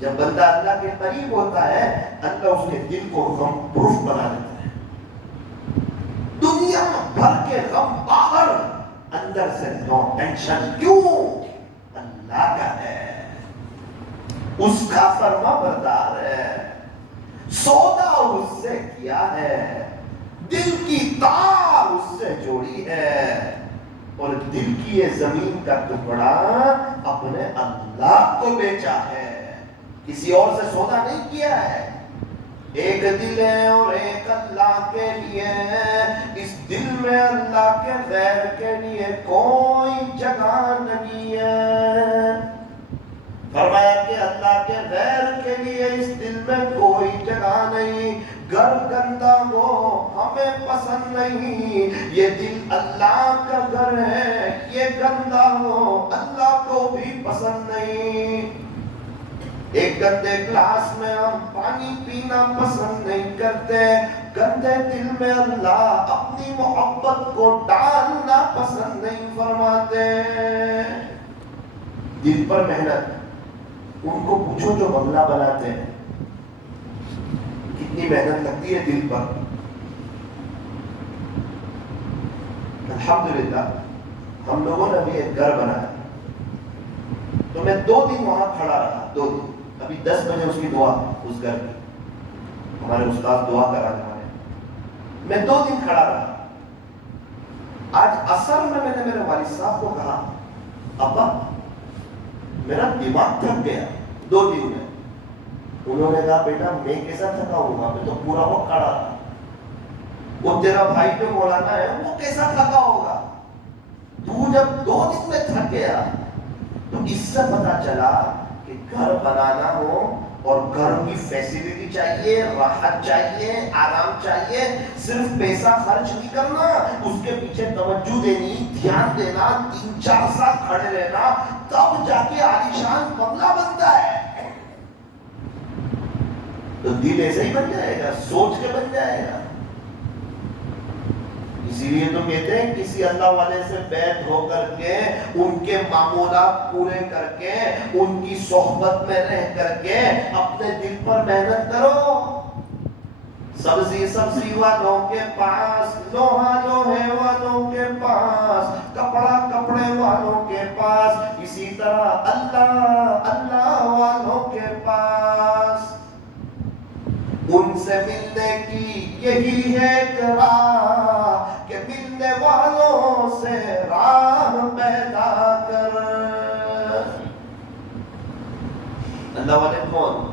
جب بندہ اللہ کے قریب ہوتا ہے اللہ اس کے دل کو غم پروف بنا دیتا ہے. دنیا بھر کے غم باہر، اندر سے نو ٹینشن. کیوں؟ اللہ کا ہے، اس کا فرما بردار ہے، سودا اس سے کیا ہے، دل کی تار اس سے جوڑی ہے، اور دل کی یہ زمین کا ٹکڑا اپنے اللہ کو بیچا ہے، کسی اور سے سودا نہیں کیا ہے. ایک دل ہے اور ایک اللہ کے لیے، اس دل میں اللہ کے غیر کے لیے کوئی جگہ نہیں ہے. فرمایا کہ اللہ کے غیر کے لیے اس دل میں کوئی جگہ نہیں. گھر گندا ہو ہمیں پسند نہیں، یہ دل اللہ کا گھر ہے، یہ گندا ہو اللہ کو بھی پسند نہیں. ایک گندے گلاس میں ہم پانی پینا پسند نہیں کرتے، گندے دل میں اللہ اپنی محبت کو ڈالنا پسند نہیں فرماتے. دل پر محنت، ان کو پوچھو جو بنگلہ بناتے ہیں کتنی محنت لگتی ہے دل پر. الحمدللہ ہم لوگوں نے ابھی ایک گھر بنایا تو میں 2 دن وہاں کھڑا رہا. 2 دن، ابھی 10 بجے اس کی دعا، اس گھر کی ہمارے استاد دعا کرا ہمارے، میں 2 دن کھڑا رہا. آج عصر میں نے میرے والد صاحب کو کہا ابا میرا دماغ تھک گیا 2 دن میں. انہوں نے کہا بیٹا میں کیسا تھکا ہوں گا، میں تو پورا وقت کھڑا رہا. وہ تیرا بھائی جو مولانا ہے وہ کیسا تھکا ہوگا. تو جب 2 دن میں تھک گیا تو اس سے پتا چلا کہ گھر بنانا ہو اور گھر کی فیسلٹی چاہیے، راحت چاہیے، آرام چاہیے. صرف پیسہ خرچ نہیں کرنا، اس کے پیچھے توجہ دینی، دھیان دینا، 3-4 سال کھڑے رہنا، تب جا کے عالیشان بنگلہ بنتا ہے. تو دل ایسے ہی بن جائے گا، سوچ کے بن جائے گا. اسی لیے تو کہتے ہیں کسی اللہ والے سے بیعت ہو کر کے ان کے معمولات پورے کر کے ان کی صحبت میں رہ کر کے اپنے دل پر محنت کرو. سبزی والوں کے پاس، لوہا لوہے والوں کے پاس، کپڑا کپڑے والوں کے پاس، اسی طرح اللہ والوں کے پاس. ان سے ملنے کی یہی ہے ایک راہ کہ ملنے والوں سے راہ پیدا کر. اللہ والے کون؟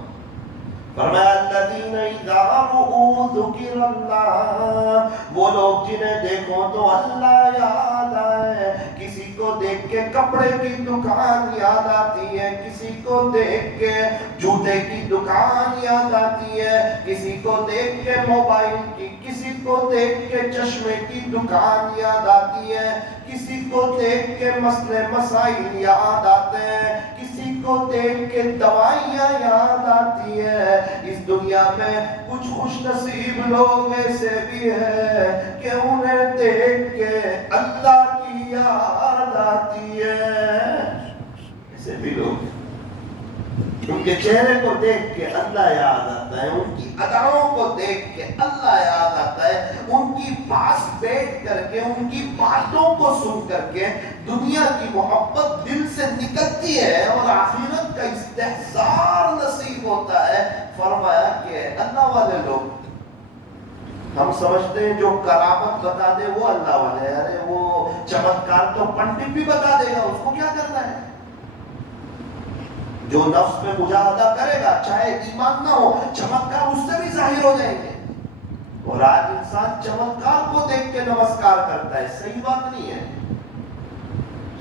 فرمایا الذین اذا رؤوا ذکر اللہ، وہ لوگ جنہیں دیکھو تو اللہ یاد آئے. کسی کو دیکھ کے کپڑے کی دکان یاد آتی ہے، کسی کو دیکھ کے جوتے کی دکان یاد آتی ہے، کسی کو دیکھ کے موبائل کی، کسی کو دیکھ کے چشمے کی دکان یاد آتی ہے، کسی کو دیکھ کے مسئلے مسائل یاد آتے ہیں، کسی کو دیکھ کے دوائیاں یاد آتی ہے. اس دنیا میں کچھ خوش نصیب لوگ ایسے بھی ہیں کہ انہیں دیکھ کے اللہ کی یاد آتی ہے. ایسے بھی لوگ ان کے چہرے کو دیکھ کے اللہ یاد آتا ہے، ان کی اداؤں کو دیکھ کے اللہ یاد آتا ہے، ان کی پاس بیٹھ کر کے ان کی باتوں کو سن کر کے دنیا کی محبت دل سے نکلتی ہے اور آخرت کا استحضار نصیب ہوتا ہے. فرمایا کہ اللہ والے لوگ، ہم سمجھتے ہیں جو کرامت بتا دے وہ اللہ والے ہے. ارے وہ چمتکار تو پنڈت بھی بتا دے گا، اس کو کیا کرنا ہے؟ جو نفس میں مجاہدہ کرے گا چاہے ایمان نہ ہو، چمتکار اس سے بھی ظاہر ہو جائیں گے. اور آج انسان چمتکار کو دیکھ کے نمسکار کرتا ہے، صحیح بات نہیں ہے.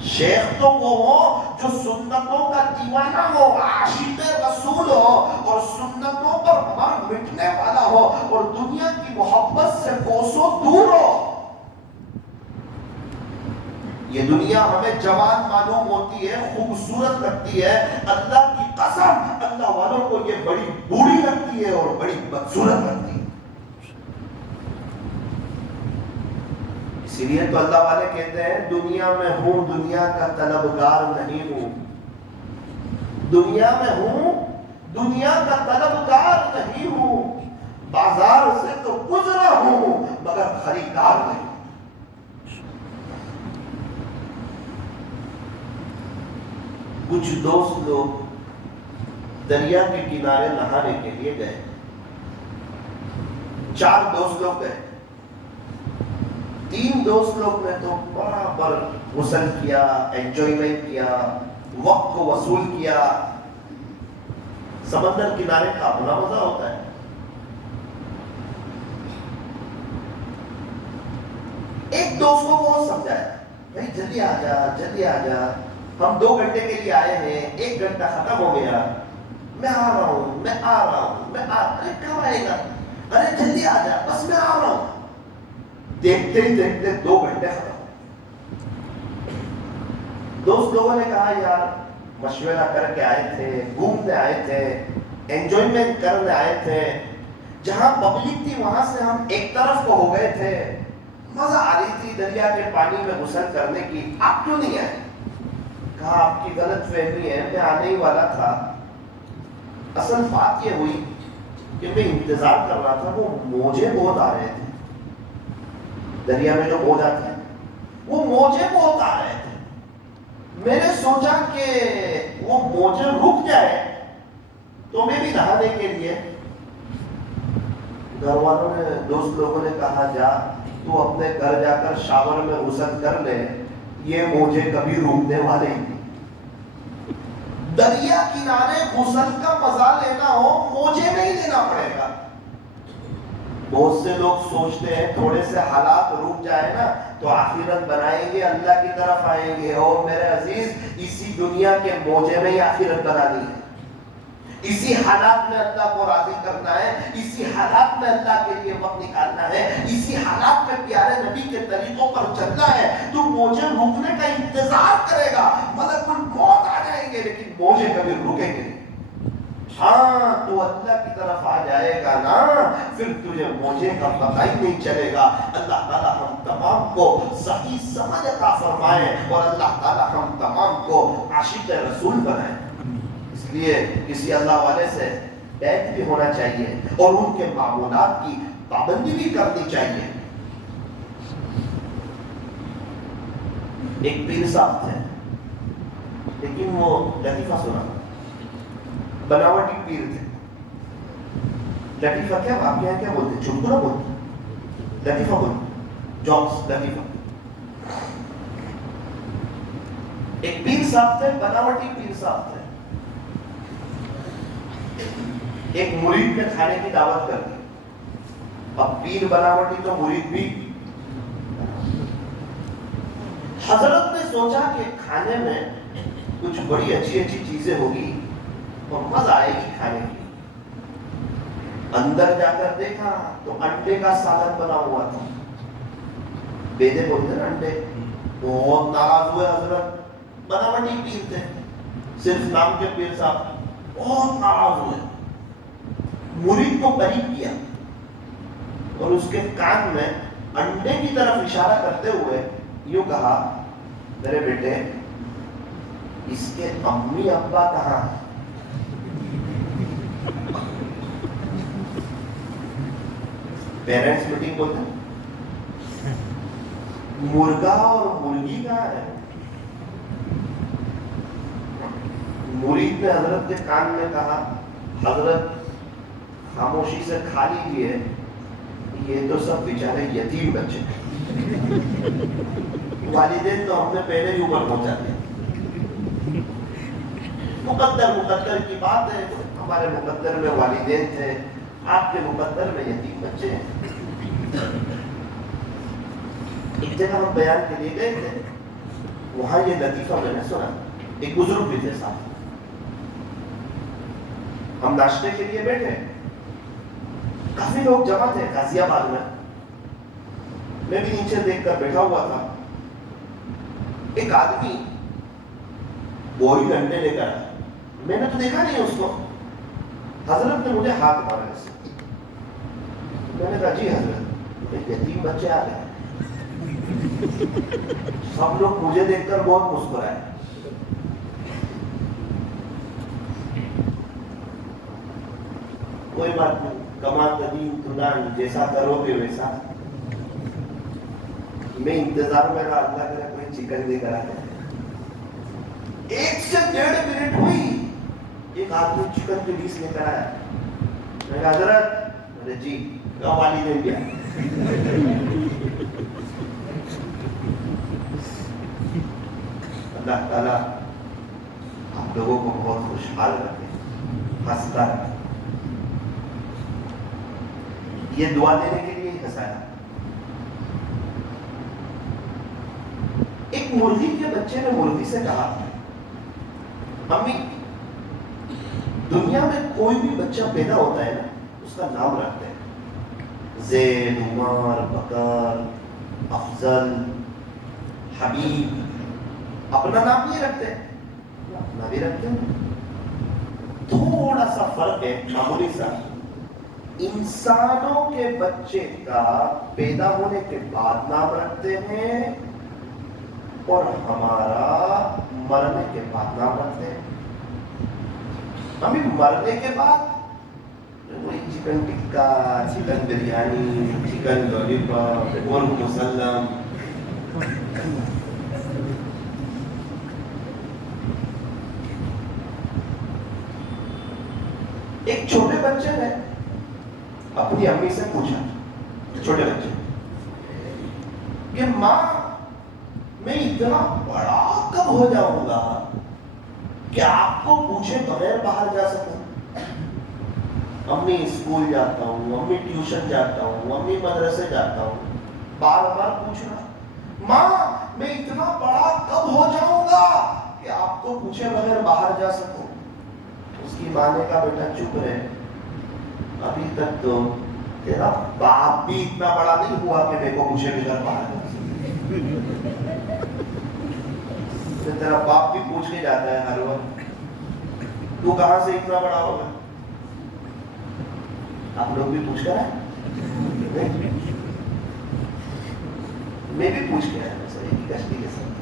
شیخ تو وہ ہو جو سنتوں کا دیوانہ ہو، عاشق رسول ہو اور سنتوں پر مر مٹنے والا ہو اور دنیا کی محبت سے کوسوں دور ہو. یہ دنیا ہمیں جوان معلوم ہوتی ہے، خوبصورت لگتی ہے، اللہ کی قسم اللہ والوں کو یہ بڑی بوڑھی لگتی ہے اور بڑی بدصورت لگتی ہے. اسی لیے تو اللہ والے کہتے ہیں دنیا میں ہوں دنیا کا طلبگار نہیں ہوں. دنیا میں ہوں دنیا کا طلبگار نہیں ہوں، بازار سے تو گزرا ہوں مگر خریدار نہیں. کچھ دوست لوگ دریا کے کنارے نہانے کے لیے گئے. 4 دوست لوگ گئے. 3 دوست لوگ نے تو برابر غسل کیا، انجوائمنٹ کیا، وقت کو وصول کیا. سمندر کنارے کا اپنا مزہ ہوتا ہے. ایک دوست کو وہ سمجھایا، بھائی جلدی آ جا جلدی آ جا، ہم 2 گھنٹے کے لیے آئے ہیں، 1 گھنٹہ ختم ہو گیا، میں آ رہا ہوں میں آ رہا ہوں میں ارے کب آئے گا، ارے جلدی آ جا بس میں آ رہا ہوں. دیکھتے ہی دیکھتے 2 گھنٹے ختم. دوست لوگوں نے کہا یار مشورہ کر کے آئے تھے، گھومنے آئے تھے، انجوائمنٹ کرنے آئے تھے، جہاں پبلک تھی وہاں سے ہم ایک طرف کو ہو گئے تھے، مزہ آ رہی تھی دریا کے پانی میں غسل کرنے کی، آپ کیوں نہیں آئے؟ کہا آپ کی غلط فہمی ہے، میں آنے ہی والا تھا. اصل بات یہ ہوئی کہ میں انتظار کر رہا تھا، وہ موجے بہت آ رہے تھے دریا میں، جو موج آتی ہے وہ موجے بہت آ رہے تھے. میں نے سوچا کہ وہ موجے رک جائے تو میں بھی نہانے کے لیے. گھر والوں نے دوست لوگوں نے کہا جا تو اپنے گھر جا کر شاور میں غسل کر لے، یہ موجے کبھی روکنے والے ہی نہیں. دریا کنارے غسل کا مزہ لینا ہو موجے میں ہی لینا پڑے گا. بہت سے لوگ سوچتے ہیں تھوڑے سے حالات رک جائے نا تو آخرت بنائیں گے، اللہ کی طرف آئیں گے. اور میرے عزیز اسی دنیا کے موجے میں ہی آخرت بنانی ہے. اسی حالات میں اللہ کو راضی کرنا ہے، اسی حالات میں اللہ کے لیے وقت نکالنا ہے، اسی حالات میں پیارے نبی کے طریقوں پر چلنا ہے. تو موجے رکنے کا انتظار کرے گا، ملک الموت آ جائیں گے لیکن موجے کبھی رکیں گے نہیں. ہاں تو اللہ کی طرف آ جائے گا نا، پھر تجھے موجے کا پتہ ہی نہیں چلے گا۔ اللہ تعالیٰ ہم تمام کو صحیح سمجھ عطا فرمائے اور اللہ تعالیٰ ہم تمام کو عاشق رسول بنائے۔ اس لیے کسی اللہ والے سے بیعت بھی ہونا چاہیے اور ان کے معمولات کی پابندی بھی کرنی چاہیے۔ ایک پیر صاحب تھے، لیکن وہ لطیفہ سنا، بناوٹی پیر تھے۔ لطیفہ کیا آپ کے یہاں کیا بولتے ہیں؟ چٹکلا بولتے ہیں، لطیفہ بولتے، جوکس، لطیفہ۔ ایک پیر صاحب تھے، بناوٹی پیر صاحب تھے۔ ایک مرید نے کھانے کی دعوت کر دی۔ اب پیر بناوٹی تو مرید بھی۔ حضرت نے سوچا کہ کھانے میں کچھ بڑی اچھی اچھی چیزیں ہوگی اور مزہ آئے گی کھانے کی۔ اندر جا کر دیکھا تو انڈے کا سالن بنا ہوا تھا۔ بیدے بولتے ہیں انڈے۔ بہت ناراض ہوئے حضرت، بناوٹی پیر تھے، صرف نام کے پیر صاحب، بہت ناراض ہوئے۔ مرید کو قریب کیا اور اس کے کان میں انڈے کی طرف اشارہ کرتے ہوئے یوں کہا، میرے بیٹے اس کے امی ابا کہاں ہیں؟ پیرنٹس میٹنگ بولتے ہیں، مرغا اور مرغی کہاں ہے؟ مرید نے حضرت کے کان میں کہا، حضرت خاموشی سے کھا لیجیے، یہ تو سب بیچارے یتیم بچے ہیں۔ والدین تو ہم نے پہلے ہی اوپر پہنچا دیا۔ مقدر کی بات ہے، ہمارے مقدر میں والدین تھے، آپ کے مقدر میں یتیم بچے ہیں۔ ایک جگہ ہم بیان کے لیے گئے تھے، وہاں یہ لطیفہ میں نے سنا۔ ایک بزرگ بھی تھے ساتھ، ہم ناشتے کے لیے بیٹھے، کافی لوگ جمع تھے غازی آباد میں، میں بھی نیچے دیکھ کر بیٹھا ہوا تھا۔ ایک آدمی بوری انڈے لے کر، میں نے تو دیکھا نہیں اس کو، حضرت نے مجھے ہاتھ مارا اسے۔ میں نے کہا جی حضرت، ایک یتیم بچے آ گئے۔ سب لوگ مجھے دیکھ کر بہت مسکرائے۔ کوئی بات نہیں، کما تدین تدان، جیسا کرو گے ویسا۔ میں انتظار میں رہا، اللہ کرے کوئی چکن دے کر آ جائے۔ 1 سے 1.5 منٹ ہوئی، ایک آدمی چکن کے پیس لے کر آیا۔ میں کہا حضرت، میرے جی گاؤں والی دے دیا۔ اللہ تعالیٰ آپ لوگوں کو بہت خوشحال رکھے، ہنستا رکھے۔ یہ دعا دینے کے لیے ہی ہنسایا۔ ایک مرغی کے بچے نے مرغی سے کہا، امی دنیا میں کوئی بھی بچہ پیدا ہوتا ہے نا، اس کا نام رکھتے ہیں، زید، عمر، بکر، افضل، حبیب۔ اپنا نام نہیں رکھتے، اپنا بھی رکھتے ہیں۔ تھوڑا سا فرق ہے، معمولی سا۔ انسانوں کے بچے کا پیدا ہونے کے بعد نام رکھتے ہیں اور ہمارا مرنے کے بعد نام رکھتے ہیں۔ ہمیں مرنے کے بعد وہی chicken tikka, chicken biryani, chicken lollipop, murgh musallam. ایک چھوٹے بچے نے اپنی امی سے پوچھا، چھوٹے بچے، کہ ماں میں اتنا بڑا کب ہو جاؤں گا کہ آپ کو پوچھے بغیر باہر جا سکوں؟ امی اسکول جاتا ہوں، امی ٹیوشن جاتا ہوں، امی مدرسے جاتا ہوں، بار بار پوچھنا، ماں میں اتنا بڑا کب ہو جاؤں گا کہ آپ کو پوچھے بغیر باہر جا سکوں؟ اس کی ماں نے کہا، بیٹا چپ رہے، ابھی تک تو تیرا باپ بھی اتنا بڑا نہیں ہوا کہ میرے کو پوچھے بغیر باہر جا سکے۔ تیرا باپ بھی پوچھ کے جاتا ہے ہر وقت، تو کہاں سے اتنا بڑا ہوگا؟ آپ لوگ بھی پوچھ کر آئے؟ میں بھی پوچھ کے آیا سر ایک ہی کشتی کے ساتھ.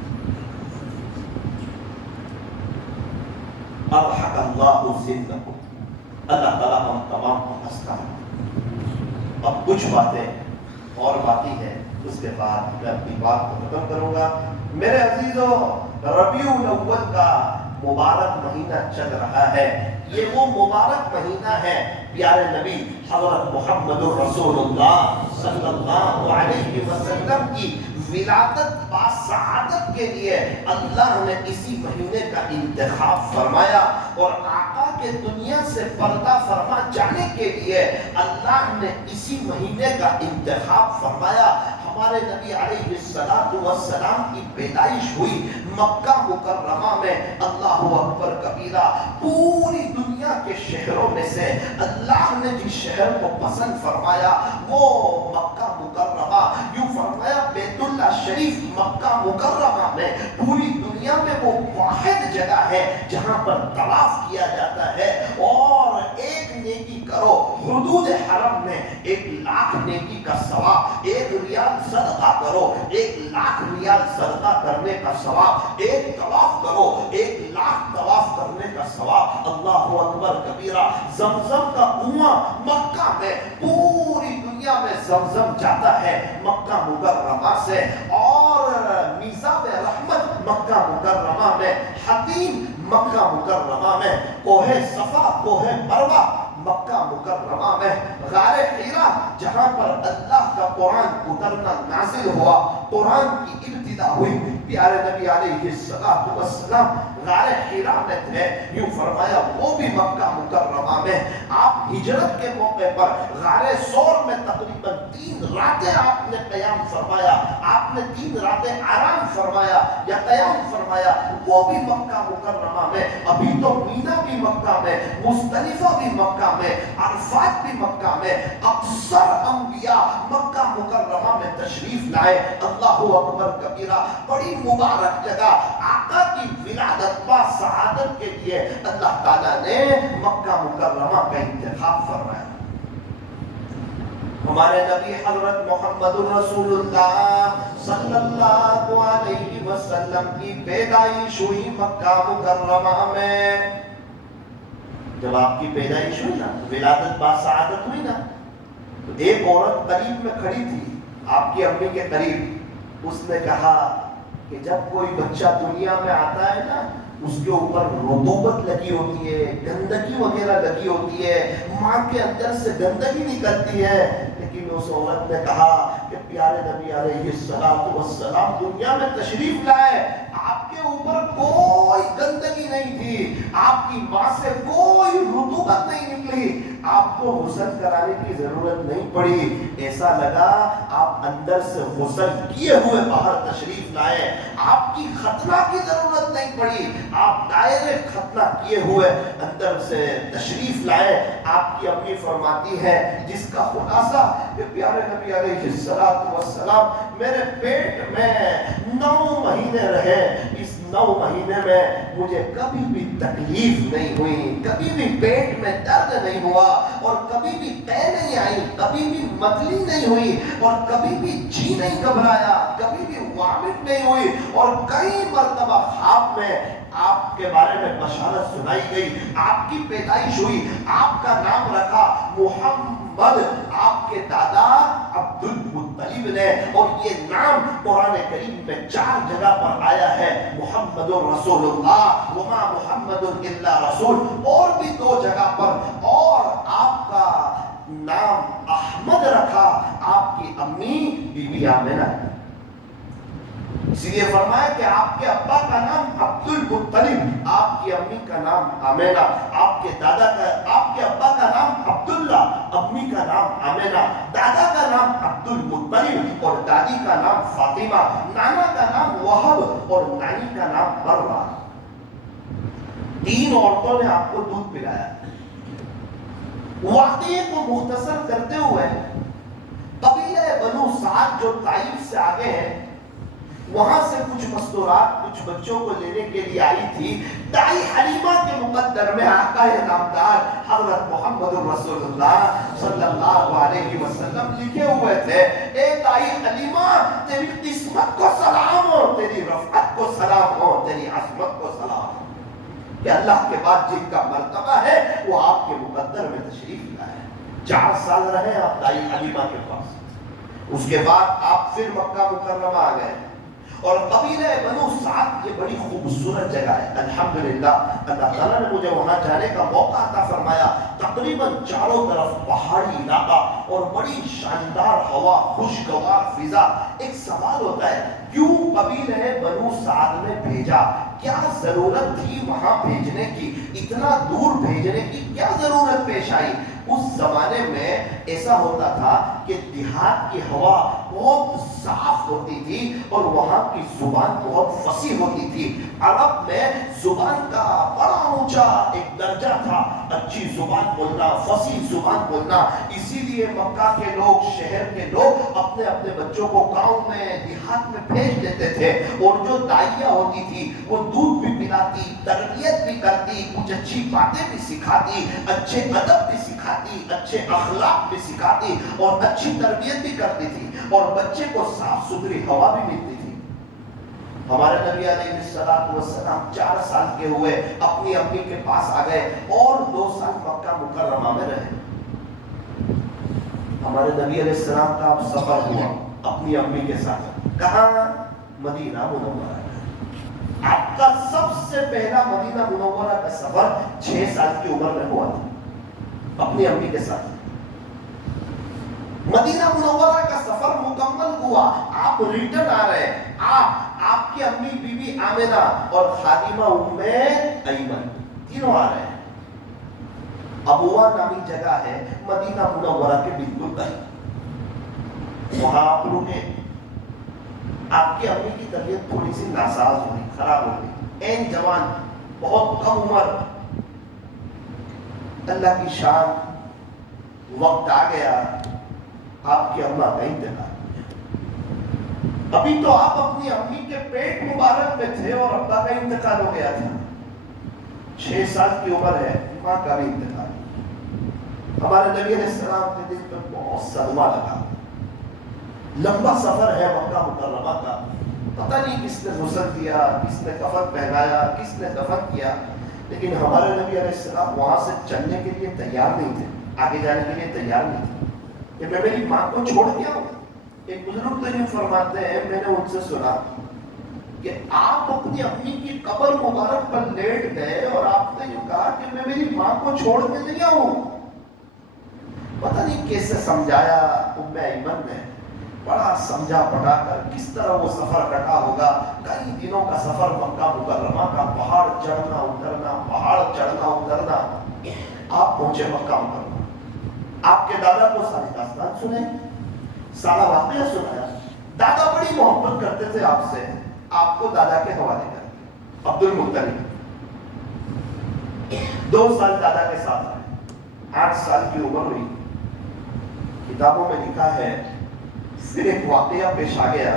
اضحک اللہ ذلکم، اللہ تعالیٰ ہم تمام کو ہنستا ہے. اب کچھ باتیں اور باقی ہے، اس کے بعد میں اپنی بات کو ختم کروں گا. میرے عزیزو، ربیع الاول کا مبارک مہینہ چل رہا ہے. یہ وہ مبارک مہینہ ہے پیارے نبی حضرت محمد رسول اللہ صلی اللہ علیہ وسلم کی ولادت با سعادت کے لیے اللہ نے اسی مہینے کا انتخاب فرمایا، اور آقا کے دنیا سے پردہ فرما جانے کے لیے اللہ نے اسی مہینے کا انتخاب فرمایا. ہمارے نبی علیہ السلام کی پیدائش ہوئی مکہ مکرمہ میں. اللہ اکبر کبیرہ. پوری دنیا کے شہروں میں سے اللہ نے جس شہر کو پسند فرمایا وہ مکہ مکرمہ. یوں فرمایا بیت اللہ شریف مکہ مکرمہ میں پوری دنیا میں وہ واحد جگہ ہے جہاں پر طواف کیا جاتا ہے. اور ایک نیکی کرو حدود حرم میں 1,00,000 نیکی کا ثواب. 1 ریال صدقہ کرو 1,00,000 ریال صدقہ کرنے کا ثواب. ایک طواف کرو 1,00,000 طواف کرنے کا ثواب. اللہ اکبر کبیرہ. زمزم کا کنواں مکہ میں، پوری دنیا میں زمزم جاتا ہے مکہ مکرمہ سے. اور میزاب رحمت مکہ مکرمہ میں، حتیم مکہ مکرمہ میں، کوہ صفا کوہ مروہ مکہ مکرمہ میں، غار حرا جہاں پر اللہ کا قرآن اترنا نازل ہوا، قرآن کی ابتدا ہوئی. پیارے نبی علیہ السلام غار حرا میں تھے. یوں فرمایا وہ بھی مکہ مکرمہ میں. آپ ہجرت کے موقع پر غار ثور میں تقریباً 3 راتیں آپ نے قیام فرمایا. آپ نے 3 راتیں آرام فرمایا یا قیام فرمایا، وہ بھی مکہ مکرمہ میں. ابھی تو مینا بھی مکہ میں، مزدلفہ بھی مکہ میں، عرفات بھی مکہ میں. اکثر انبیاء مکہ مکرمہ میں تشریف لائے. اللہ اکبر کبیرہ. بڑی مبارک جگہ. آقا کی ولادت با سعادت کے لیے اللہ تعالیٰ نے مکہ مکرمہ کا انتخاب فرمایا. ہمارے نبی حضرت محمد رسول اللہ صلی اللہ علیہ وسلم کی پیدائش ہوئی مکہ مکرمہ میں. جب آپ کی پیدائش ہوئی نا، ولادت با سعادت ہوئی نا، تو ایک عورت قریب میں کھڑی تھی آپ کی امی کے قریب. اس نے کہا کہ جب کوئی بچہ دنیا میں آتا ہے نا، اس کے اوپر رطوبت لگی ہوتی ہے، گندگی وغیرہ لگی ہوتی ہے، ماں کے اندر سے گندگی نکلتی ہے. لیکن اس عورت نے کہا کہ پیارے نبی علیہ السلام دنیا میں تشریف لائے، آپ کے اوپر کوئی گندگی نہیں تھی، آپ کی ماں سے کوئی رطوبت نہیں نکلی، آپ کو غسل کرانے کی ضرورت نہیں پڑی. ایسا لگا آپ اندر سے غسل کیے ہوئے باہر تشریف لائے. آپ کی ختنہ کی ضرورت نہیں پڑی، آپ ڈائریکٹ ختنہ کیے ہوئے اندر سے تشریف لائے. آپ کی امی فرماتی ہے جس کا خلاصہ کہ پیارے نبی علیہ السلام میرے پیٹ میں 9 مہینے رہے. اس 9 مہینے میں مجھے کبھی بھی تکلیف نہیں ہوئی، کبھی بھی پیٹ میں درد نہیں ہوا، اور کبھی بھی پے نہیں آئی، کبھی بھی متلی نہیں ہوئی، اور کبھی بھی جی نہیں گھبرایا، کبھی بھی وامٹ نہیں ہوئی. اور کئی مرتبہ خواب میں آپ کے بارے میں بشارت سنائی گئی. آپ کی پیدائش ہوئی، آپ کا نام رکھا محمد. آپ کے دادا عبد المطلب نے، اور یہ نام قرآن کریم میں 4 جگہ پر آیا ہے. محمد رسول اللہ، وما محمد الا رسول، اور بھی 2 جگہ پر. اور آپ کا نام احمد رکھا آپ کی امی بی بی آمنہ. اسی لیے فرمایا کہ آپ کے ابا کا نام عبد المطلب، آپ کی امی کا نام آمنہ. آپ کے ابا کا نام عبداللہ، امی کا نام آمنہ. دادا کا نام عبد المطلب اور دادی کا نام فاطمہ. نانا کا نام وہب اور نانی کا نام برہ. 3 عورتوں نے آپ کو دودھ پلایا. واقعے کو مختصر کرتے ہوئے قبیلہ بنو سعد جو طائف سے آگے ہیں، وہاں سے کچھ مستورات کچھ بچوں کو لینے کے لیے آئی تھی. دائی حلیمہ کے مقدر میں آقا نامدار حضرت محمد رسول اللہ صلی اللہ علیہ وسلم لکھے ہوئے تھے, اے دائی حلیمہ تیری قسمت کو سلام ہو, تیری رفعت کو سلام ہو, تیری عظمت کو سلام ہو کہ اللہ کے بعد جن کا مرتبہ ہے وہ آپ کے مقدر میں تشریف لائے. 4 سال رہے آپ دائی حلیمہ کے پاس. اس کے بعد آپ پھر مکہ مکرمہ آ گئے, اور قبیلہ بنو سعد یہ بڑی خوبصورت جگہ ہے. الحمدللہ اللہ تعالیٰ نے مجھے وہاں جانے کا موقع عطا فرمایا. تقریباً چاروں طرف پہاڑی علاقہ اور بڑی شاندار ہوا, خوشگوار فضا. ایک سوال ہوتا ہے کیوں قبیلہ بنو سعد نے بھیجا, کیا ضرورت تھی وہاں بھیجنے کی, اتنا دور بھیجنے کی کیا ضرورت پیش آئی؟ اس زمانے میں ایسا ہوتا تھا کہ دیہات کی ہوا بہت صاف ہوتی تھی اور وہاں کی زبان بہت فصیح ہوتی تھی. عرب میں زبان کا بڑا اونچا ایک درجہ تھا, اچھی زبان بولنا, فصیح زبان بولنا. اسی لیے مکہ کے لوگ, شہر کے لوگ اپنے اپنے بچوں کو گاؤں میں دیہات میں بھیج دیتے تھے, اور جو دائیہ ہوتی تھی وہ دودھ بھی پلاتی, تربیت بھی کرتی, کچھ اچھی باتیں بھی سکھاتی, اچھے ادب بھی سکھاتی, اچھے اخلاق بھی سکھاتی اور اچھی تربیت بھی کرتی تھی, اور بچے کو صاف ستھری ہوا بھی ملتی تھی. ہمارے نبی علیہ السلام 4 سال کے ہوئے اپنی امی کے پاس آ گئے اور 2 سال مکہ مکرمہ میں رہے. ہمارے نبی علیہ السلام کا اب سفر ہوا اپنی امی کے ساتھ. کہاں؟ مدینہ منورہ. آپ کا سب سے پہلا مدینہ منورہ کا سفر 6 سال کی عمر میں ہوا تھا اپنی امی کے ساتھ. مدینہ منورہ کا سفر مکمل ہوا, آپ ریٹرن آ رہے ہیں. آپ کی امی بی بی آمنہ اور خادمہ ام ایمن تینوں آ رہے ہیں. ابوا نامی جگہ ہے مدینہ منورہ کے بالکل قریب. وہاں آپ رکے. آپ کی امی کی طبیعت تھوڑی سی ناساز ہوئی, خراب ہو گئی. این جوان, بہت کم عمر. اللہ کی شان, وقت آ گیا, آپ کی اماں کا انتقال. ابھی تو آپ اپنی امی کے پیٹ مبارک میں تھے اور ابا کا انتقال ہو گیا تھا. 6 سال کی عمر ہے, ماں کا بھی انتقال. ہمارے نبی علیہ السلام کے دل پر بہت صدمہ لگا. لمبا سفر ہے مکہ مکرمہ کا, پتہ نہیں کس نے غسل دیا, کس نے کفن پہنایا, کس نے دفن کیا, لیکن ہمارے نبی علیہ السلام وہاں سے چلنے کے لیے تیار نہیں تھے, آگے جانے کے لیے تیار نہیں تھے کہ میں میری ماں کو چھوڑ گیا ہوں. ایک بزرگ تو یوں فرماتے ہیں, میں نے ان سے سنا کہ آپ اپنی امی کی قبر مبارک پر لیٹ گئے اور آپ نے یوں کہا کہ میں میری ماں کو چھوڑ کے نہیں آؤں. پتہ نہیں کیسے سمجھایا ام ایمن نے, بڑا سمجھا پڑھا کر کس طرح وہ سفر کٹا ہوگا. کئی دنوں کا سفر مکہ مکرمہ کا, پہاڑ چڑھنا اترنا, پہاڑ چڑھنا اترنا. آپ پہنچے مکہ مکرمہ. آپ کے دادا کو ساری داستان سنیں, سارا واقعہ سنایا. دادا بڑی محبت کرتے تھے آپ سے, آپ کو دادا کے حوالے کر دیا. عبد المطلب 2 سال دادا کے ساتھ رہے, 8 سال کی عمر ہوئی. کتابوں میں لکھا ہے پھر ایک واقعہ پیش آ گیا.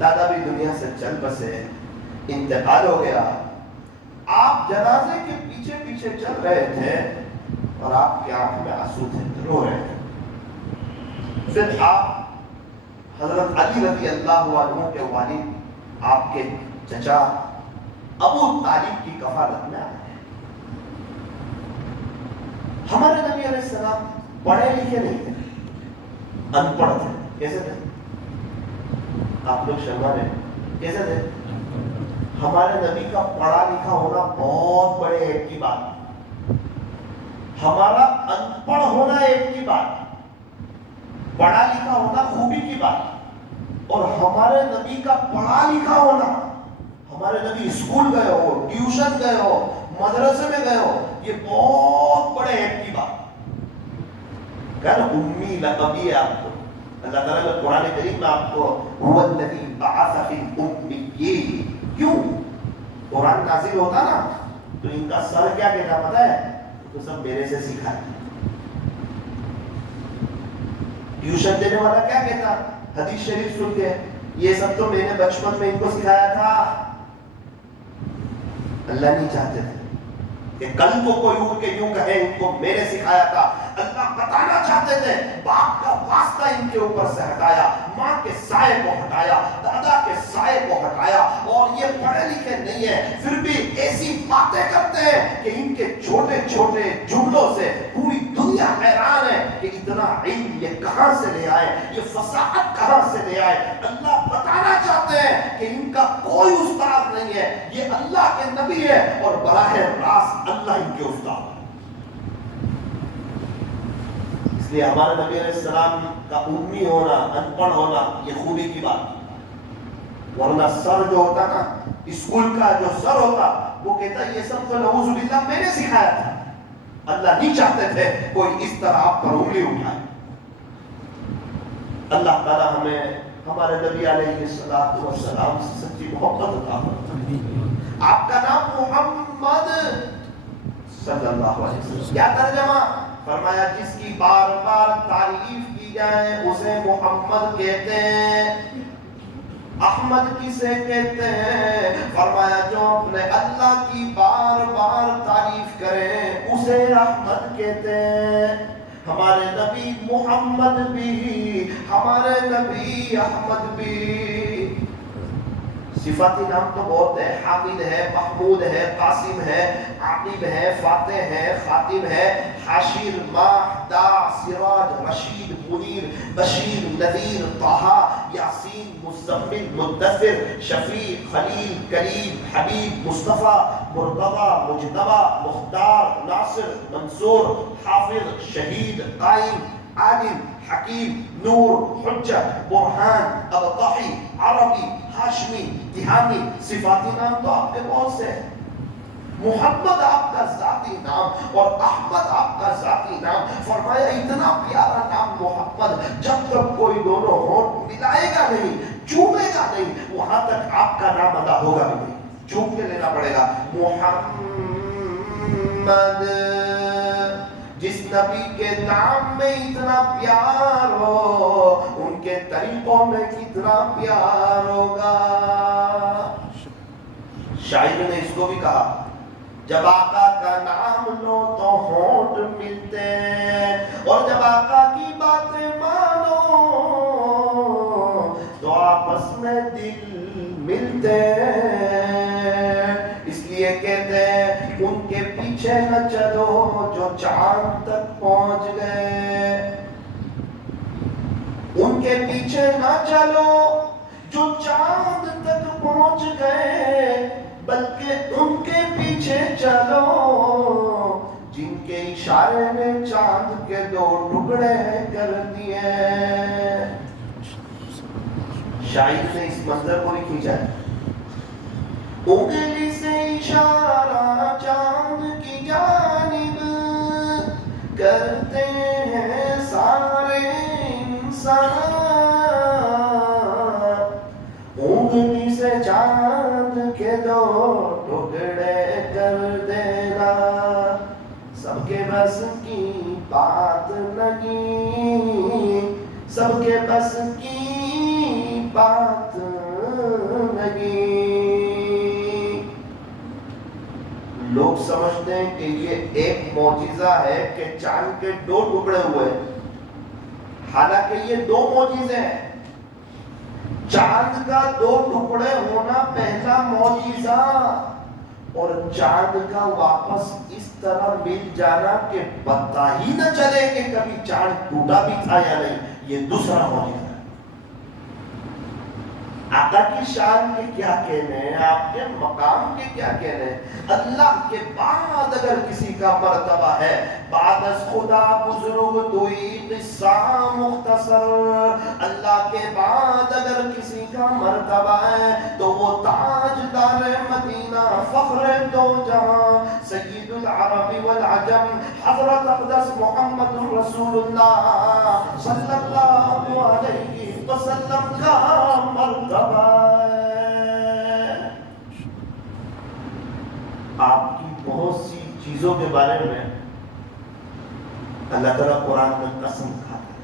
دادا بھی دنیا سے چل بسے, انتقال ہو گیا. آپ جنازے کے پیچھے پیچھے چل رہے تھے اور آپ کی آنکھ میں آنسو تھے, رو رہے تھے. پھر آپ حضرت علی رضی اللہ عنہ کے والد, آپ کے چچا ابو طالب کی کفالت میں آئے. ہمارے نبی علیہ السلام پڑھے لکھے نہیں تھے, ان پڑھ تھے. کیسے تھے؟ آپ لوگ شرما رہے, کیسے تھے؟ ہمارے نبی کا پڑھا لکھا ہونا بہت بڑے ایک کی بات, ہمارا ان پڑھ ہونا ایک کی بات, پڑھا لکھا ہونا خوبی کی بات. اور ہمارے نبی کا پڑھا لکھا ہونا, ہمارے نبی اسکول گئے ہو, ٹیوشن گئے ہو, مدرسے میں گئے ہو, یہ بہت بڑے ایک کی بات. کہنا امی لقبی ہے آپ کو. اللہ تعالیٰ نے قرآن کریم میں آپ کو هو الذی بعث فی الامیین, کیوں قرآن نازل ہوتا نا تو ان کا سر کیا کہتا پتہ ہے؟ تو سب میرے سے سیکھا ہے. ٹیوشن دینے والا کیا کہتا؟ حدیث شریف سن کے یہ سب تو میں نے بچپن میں ان کو سکھایا تھا. اللہ نہیں چاہتے تھے کہ کل کو کوئی اٹھ کے یوں کہے ان کو میں نے سکھایا تھا. اللہ بتانا چاہتے تھے باپ کا واسطہ ان کے اوپر سے ہٹایا, ماں کے سائے کو ہٹایا, دادا کے سائے کو ہٹایا, اور یہ پڑھے لکھے نہیں ہیں پھر بھی ایسی باتیں کرتے ہیں کہ ان کے چھوٹے چھوٹے جملوں سے پوری دنیا حیران ہے کہ اتنا علم یہ کہاں سے لے آئے, یہ فصاحت کہاں سے لے آئے. اللہ بتانا چاہتے ہیں کہ ان کا کوئی استاد نہیں ہے, یہ اللہ کے نبی ہے اور براہ راست اللہ ان کے استاد. اس لیے ہمارے نبی علیہ السلام کا امی ہونا, ان پڑھ ہونا یہ خوبی کی بات, ورنہ سر جو ہوتا نا, اسکول کا جو سر ہوتا, وہ کہتا یہ سب تو نعوذ باللہ میں نے سکھایا تھا. اللہ نہیں چاہتے تھے کوئی اس طرح آپ پر انگلی اٹھائے. اللہ تعالی ہمیں ہمارے نبی علیہ السلام سے سچی محبت عطا فرمائے. آپ کا نام محمد صلی اللہ علیہ وسلم, کیا ترجمہ فرمایا؟ جس کی بار بار تعریف کی جائے اسے محمد کہتے ہیں. احمد کسے کہتے ہیں؟ فرمایا جو اپنے اللہ کی بار بار تعریف کرے اسے احمد کہتے ہیں. ہمارے نبی محمد بھی, ہمارے نبی احمد بھی. صفاتی نام تو بہت ہے, حامد ہے, محمود ہے, قاسم ہے, عاقب ہے, فاتح ہے, خاتم ہے, حاشر, ماہ, دا, سراج, رشید, منیر, بشیر, نذیر, طہ, یاسین, مزمل, مدثر, شفیع, خلیل, کلیم, حبیب, مصطفیٰ, مرتضی, مجتبی, مختار, ناصر, منصور, حافظ, شہید, قائم, عادل, حکیم, نور, حجت, برہان, ابطحی, عربی, ہاشمی, تہامی. صفاتی نام تو آپ کے بہت سے ہیں. محمد آپ کا ذاتی نام اور احمد آپ کا ذاتی نام. فرمایا اتنا پیارا نام محمد, جب تک کوئی دونوں ہونٹ ملائے گا نہیں, چومے گا نہیں, وہاں تک آپ کا نام ادا ہوگا بھی نہیں. چوم کے لینا پڑے گا. محمد, جس نبی کے نام میں اتنا پیار ہو ان کے طریقوں میں کتنا پیار ہوگا. شاعر نے اس کو بھی کہا, جب آقا کا نام لو تو ہونٹ ملتے ہیں, اور جب آقا کی باتیں مانو تو آپس میں دل ملتے ہیں. اس لیے کہتے ہیں ان کے پیچھے نہ چلو جو چاند تک پہنچ گئے, ان کے پیچھے نہ چلو جو چاند تک پہنچ گئے, بلکہ ان کے پیچھے چلو جن کے اشارے نے چاند کے 2 ٹکڑے کر دیے. شاعر نے اس منظر کو نہیں کھینچا ہے. انگلی سے اشارہ چاند کی جانب کرتے ہیں سارے انسان, انگلی سے چاند کے 2 ٹکڑے کر دینا, سب کے بس کی بات نہیں, سب کے بس کی بات نہیں. لوگ سمجھتے ہیں کہ یہ ایک معجزہ ہے کہ چاند کے 2 ٹکڑے ہوئے, حالانکہ یہ 2 معجزے ہیں. چاند کا 2 ٹکڑے ہونا پہلا معجزہ, اور چاند کا واپس اس طرح مل جانا کہ پتہ ہی نہ چلے کہ کبھی چاند ٹوٹا بھی تھا یا نہیں, یہ دوسرا معجزہ ہے. آقا کی شان کے کیا کہنے ہیں, آپ کے مقام کے کیا کہنے ہیں. اللہ کے بعد اگر کسی کا مرتبہ ہے, بعد از خدا بزرگ دوئی قصہ مختصر, اللہ کے بعد اگر کسی کا مرتبہ ہے تو وہ تاجدار مدینہ, فخر دو جہاں, سید العرب والعجم, حضرت اقدس محمد رسول اللہ صلی اللہ علیہ وسلم کا مرتبہ ہے. آپ کی بہت سی چیزوں کے بارے میں اللہ تعالیٰ قرآن میں قسم کھاتا ہے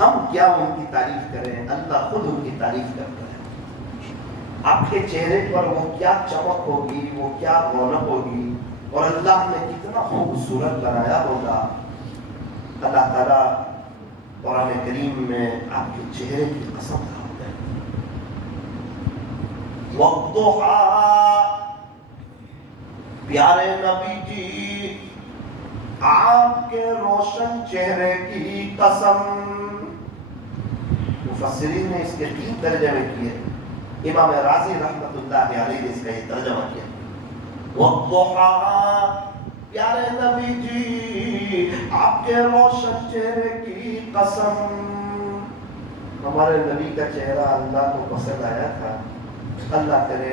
ہم کیا ان کی تعریف کریں، اللہ خود ان کی تعریف کرتا ہے۔ آپ کے چہرے پر وہ کیا چمک ہوگی، وہ کیا رونق ہوگی، اور اللہ نے کتنا خوبصورت بنایا ہوگا۔ اللہ تعالیٰ قرآن کریم میں آپ کے چہرے کی قسم کھاتا ہے۔ وَالضُّحَىٰ، پیارے نبی جی آپ کے روشن چہرے کی قسم۔ مفسرین نے اس کے 3 ترجمے کیے۔ امام رازی رحمت اللہ علیہ نے اس کا یہ ترجمہ کیا، وَالضُّحَىٰ، پیارے نبی جی آپ کے روشن چہرے کی قسم۔ ہمارے نبی کا چہرہ اللہ کو پسند آیا تھا، اللہ کرے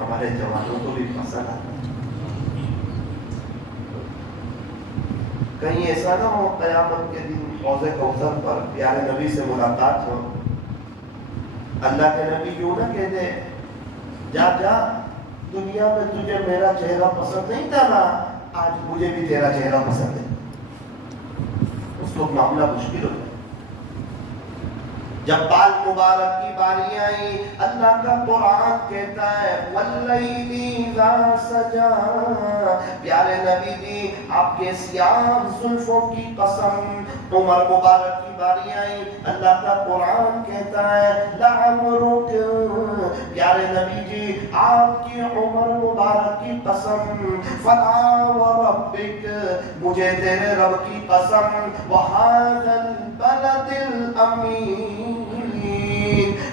ہمارے جوانوں کو بھی پسند آتا۔ کہیں ایسا نہ ہو قیامت کے دن حوض کوثر پر پیارے نبی سے ملاقات ہو، اللہ کے نبی یوں نہ کہہ دے جا جا دنیا میں تجھے میرا چہرہ پسند نہیں تھا نا، آج مجھے بھی تیرا چہرہ پسند ہے۔ اس وقت معاملہ مشکل ہو جائے۔ جب بال مبارک کی باری آئی، اللہ کا قرآن کہتا ہے وَاللَّيْلِ إِذَا سَجَىٰ، پیارے نبی جی آپ کے سیاہ زلفوں کی قسم۔ عمر مبارک کی باری آئی، اللہ کا قرآن کہتا ہے لَعَمْرُكَ، پیارے نبی جی آپ کی عمر مبارک کی قسم۔ فَلَا وَرَبِّكَ، مجھے تیرے رب کی قسم، وَهَذَا الْبَلَدِ الْأَمِينِ،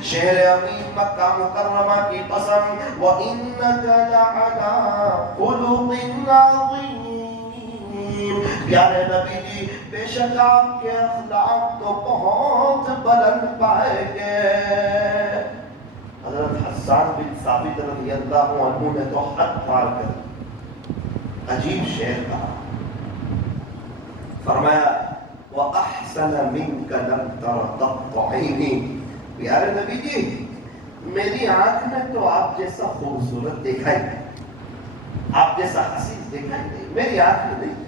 شہر امین مکہ مکرمہ کی قسم، وَإِنَّكَ لَعَلَىٰ خُلُقٍ عَظِيمٍ، پیارے نبی جی بے شک آپ کے اخلاق تو بہت بلند پائے گئے۔ حضرت حسان بن ثابت رضی اللہ عنہ نے تو حد پار کر عجیب شعر کہا، فرمایا وَأَحْسَنَ مِنْكَ لَمْ تَرَ قَطُّ عَيْنِي، پیارے نبی جی میری آنکھ میں تو آپ جیسا خوبصورت دیکھا ہی نہیں، آپ جیسا حسین دیکھا ہی نہیں، میری آنکھ میں نہیں۔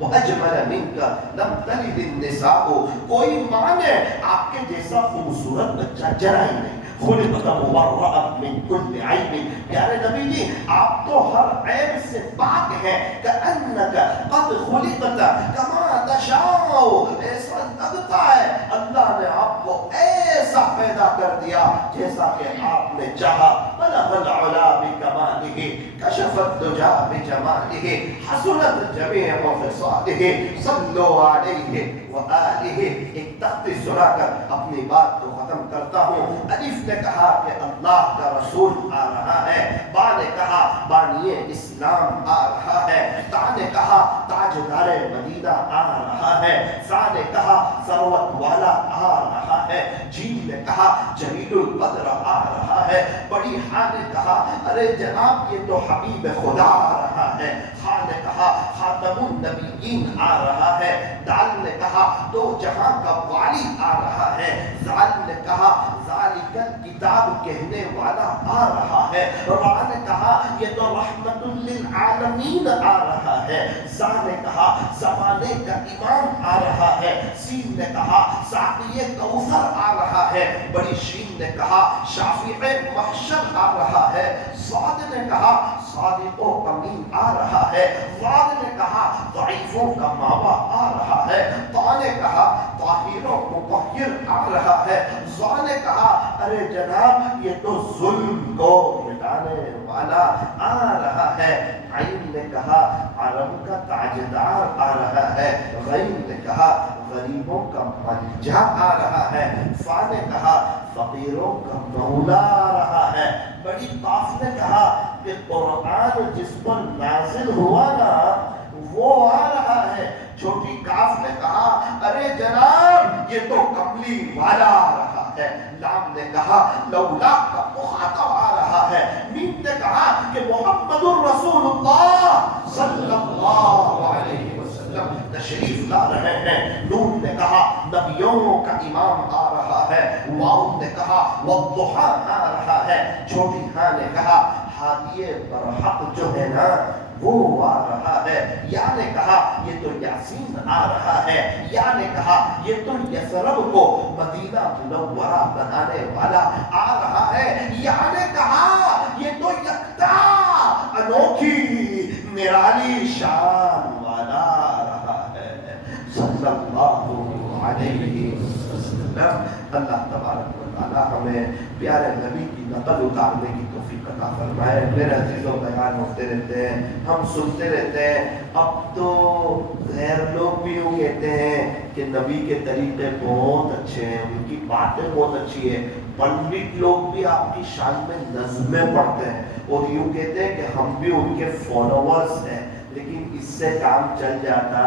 وَأَجْمَلَ مِنْكَ لَمْ تَلِدِ النِّسَاءُ، کوئی ماں نے آپ کے جیسا خوبصورت بچہ جنا ہی نہیں۔ خُلِقْتَ مُبَرَّأً مِنْ كُلِّ عَيْبٍ، پیارے نبی جی آپ تو ہر عیب سے پاک ہیں۔ كَأَنَّكَ قَدْ خُلِقْتَ كَمَا تَشَاءُ، ایسا لگتا ہے اللہ نے آپ کو ایسا پیدا کر دیا جیسا کہ آپ نے چاہا۔ بَلَغَ الْعُلَا بِكَمَالِهِ، كَشَفَ الدُّجَى بِجَمَالِهِ، حَسُنَتْ جَمِيعُ خِصَالِهِ، صَلُّوا عَلَيْهِ وَآلِهِ۔ ایک تخت سنا کر اپنی بات کو ختم کرتا ہوں۔ الف نے کہا کہ اللہ کا رسول آ رہا ہے، با نے کہا بانی اسلام آ رہا ہے، تا نے کہا تاجدار مدینہ آ رہا ہے، سا نے کہا ثروت والا آ رہا ہے، جیم نے کہا جلیل القدر آ رہا ہے، بڑی ہاں نے کہا ارے جناب یہ تو حبیب خدا آ رہا ہے، خا نے کہا خاتم النبیین آ رہا ہے، دال نے کہا دو جہاں کا والی آ رہا ہے، زال نے کہا ذالک الکتاب کہنے والا آ رہا ہے، را نے کہا یہ تو رحمت للعالمین آ رہا ہے، زا نے کہا زمانے کا امام آ رہا ہے، سین نے کہا ساقی کوثر آ رہا ہے، بڑی شین نے کہا شافع محشر آ رہا ہے، صاد نے کہا صادق و امین آ رہا ہے، واد نے کہا ضعیفوں کا ماوا آ رہا ہے، تا نے کہا طاہر و مطہر آ رہا ہے، زا نے کہا ارے جناب یہ تو ظلم کو مٹانے والا آ رہا ہے، عین نے کہا عرب کا تاجدار آ رہا ہے، غین نے کہا غریبوں کا ملجا آ رہا ہے، فا نے کہا فقیروں کا مولا آ رہا ہے، بڑی قاف نے کہا کہ قرآن جس پر نازل ہوا نا وہ آ رہا ہے، چھوٹی کاف نے کہا ارے جناب یہ تو کملی والا آ رہا ہے، لام نے کہا لولا کا مخاطب آ رہا ہے، میم نے کہا کہ محمد الرسول اللہ صلی اللہ علیہ وسلم تشریف لا رہے ہیں، نون نے کہا نبیوں کا امام آ رہا ہے، واؤ نے کہا والضحیٰ آ رہا ہے. چھوٹی ہاں نے کہا ہادی برحق جو ہے نا وہ آ رہا ہے. یا نے کہا یہ تو یاسین آ رہا ہے. یا نے کہا یہ تو یثرب کو مدینہ منورہ بنانے والا آ رہا ہے. یا نے کہا یہ تو یکتا انوکھی نرالی شان والا آ رہا ہے. صلی اللہ علیہ وسلم. اللہ تبارک و تعالی ہمیں پیارے نبی کی نقل اتارنے کی توفیق عطا فرمائے. میرے عزیزوں بیان ہوتے رہتے ہیں, ہم سنتے رہتے ہیں. اب تو غیر لوگ بھی یوں کہتے ہیں کہ نبی کے طریقے بہت اچھے ہیں, ان کی باتیں بہت اچھی ہیں. پنڈت لوگ بھی آپ کی شان میں نظمیں پڑھتے ہیں اور یوں کہتے ہیں کہ ہم بھی ان کے فالوورز ہیں, لیکن اس سے کام چل جاتا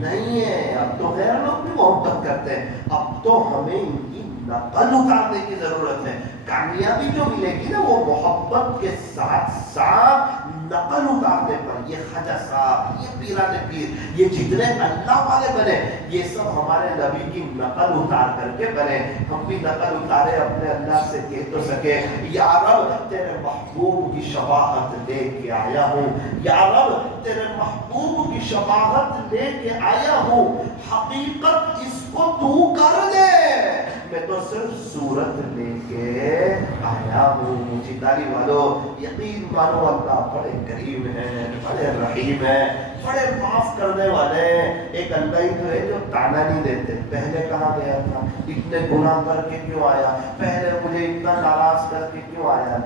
نہیں ہے. اب تو غیر لوگ بھی محبت کرتے ہیں. اب تو ہمیں ان کی نقل اتارنے کی ضرورت ہے. کامیابی جو ملے گی نا وہ محبت کے ساتھ ساتھ نقل اتارنے پر. یہ خواجہ صاحب, یہ پیران پیر, یہ جتنے اللہ والے بنے, یہ سب ہمارے نبی کی نقل اتار کر کے بنے. ہم بھی نقل اتارے, اپنے اللہ سے کہہ تو سکے یا رب تیرے محبوب کی شفاعت لے کے آیا ہوں. یا رب تیرے محبوب کی شفاعت لے کے آیا ہوں. حقیقت اس کو تو کر دے, میں تو صرف صورت لے کے آیا ہوں. چیتاری والو یقین مانو اللہ بڑے کریم ہیں, بڑے رحیم ہیں, بڑے معاف کرنے والے ہیں. ایک اللہ ہی تو ہے جو تانا نہیں دیتے. پہلے کہاں گیا تھا, اتنے گناہ کر کے کیوں آیا, پہلے مجھے اتنا ناراض کر کے کیوں آیا.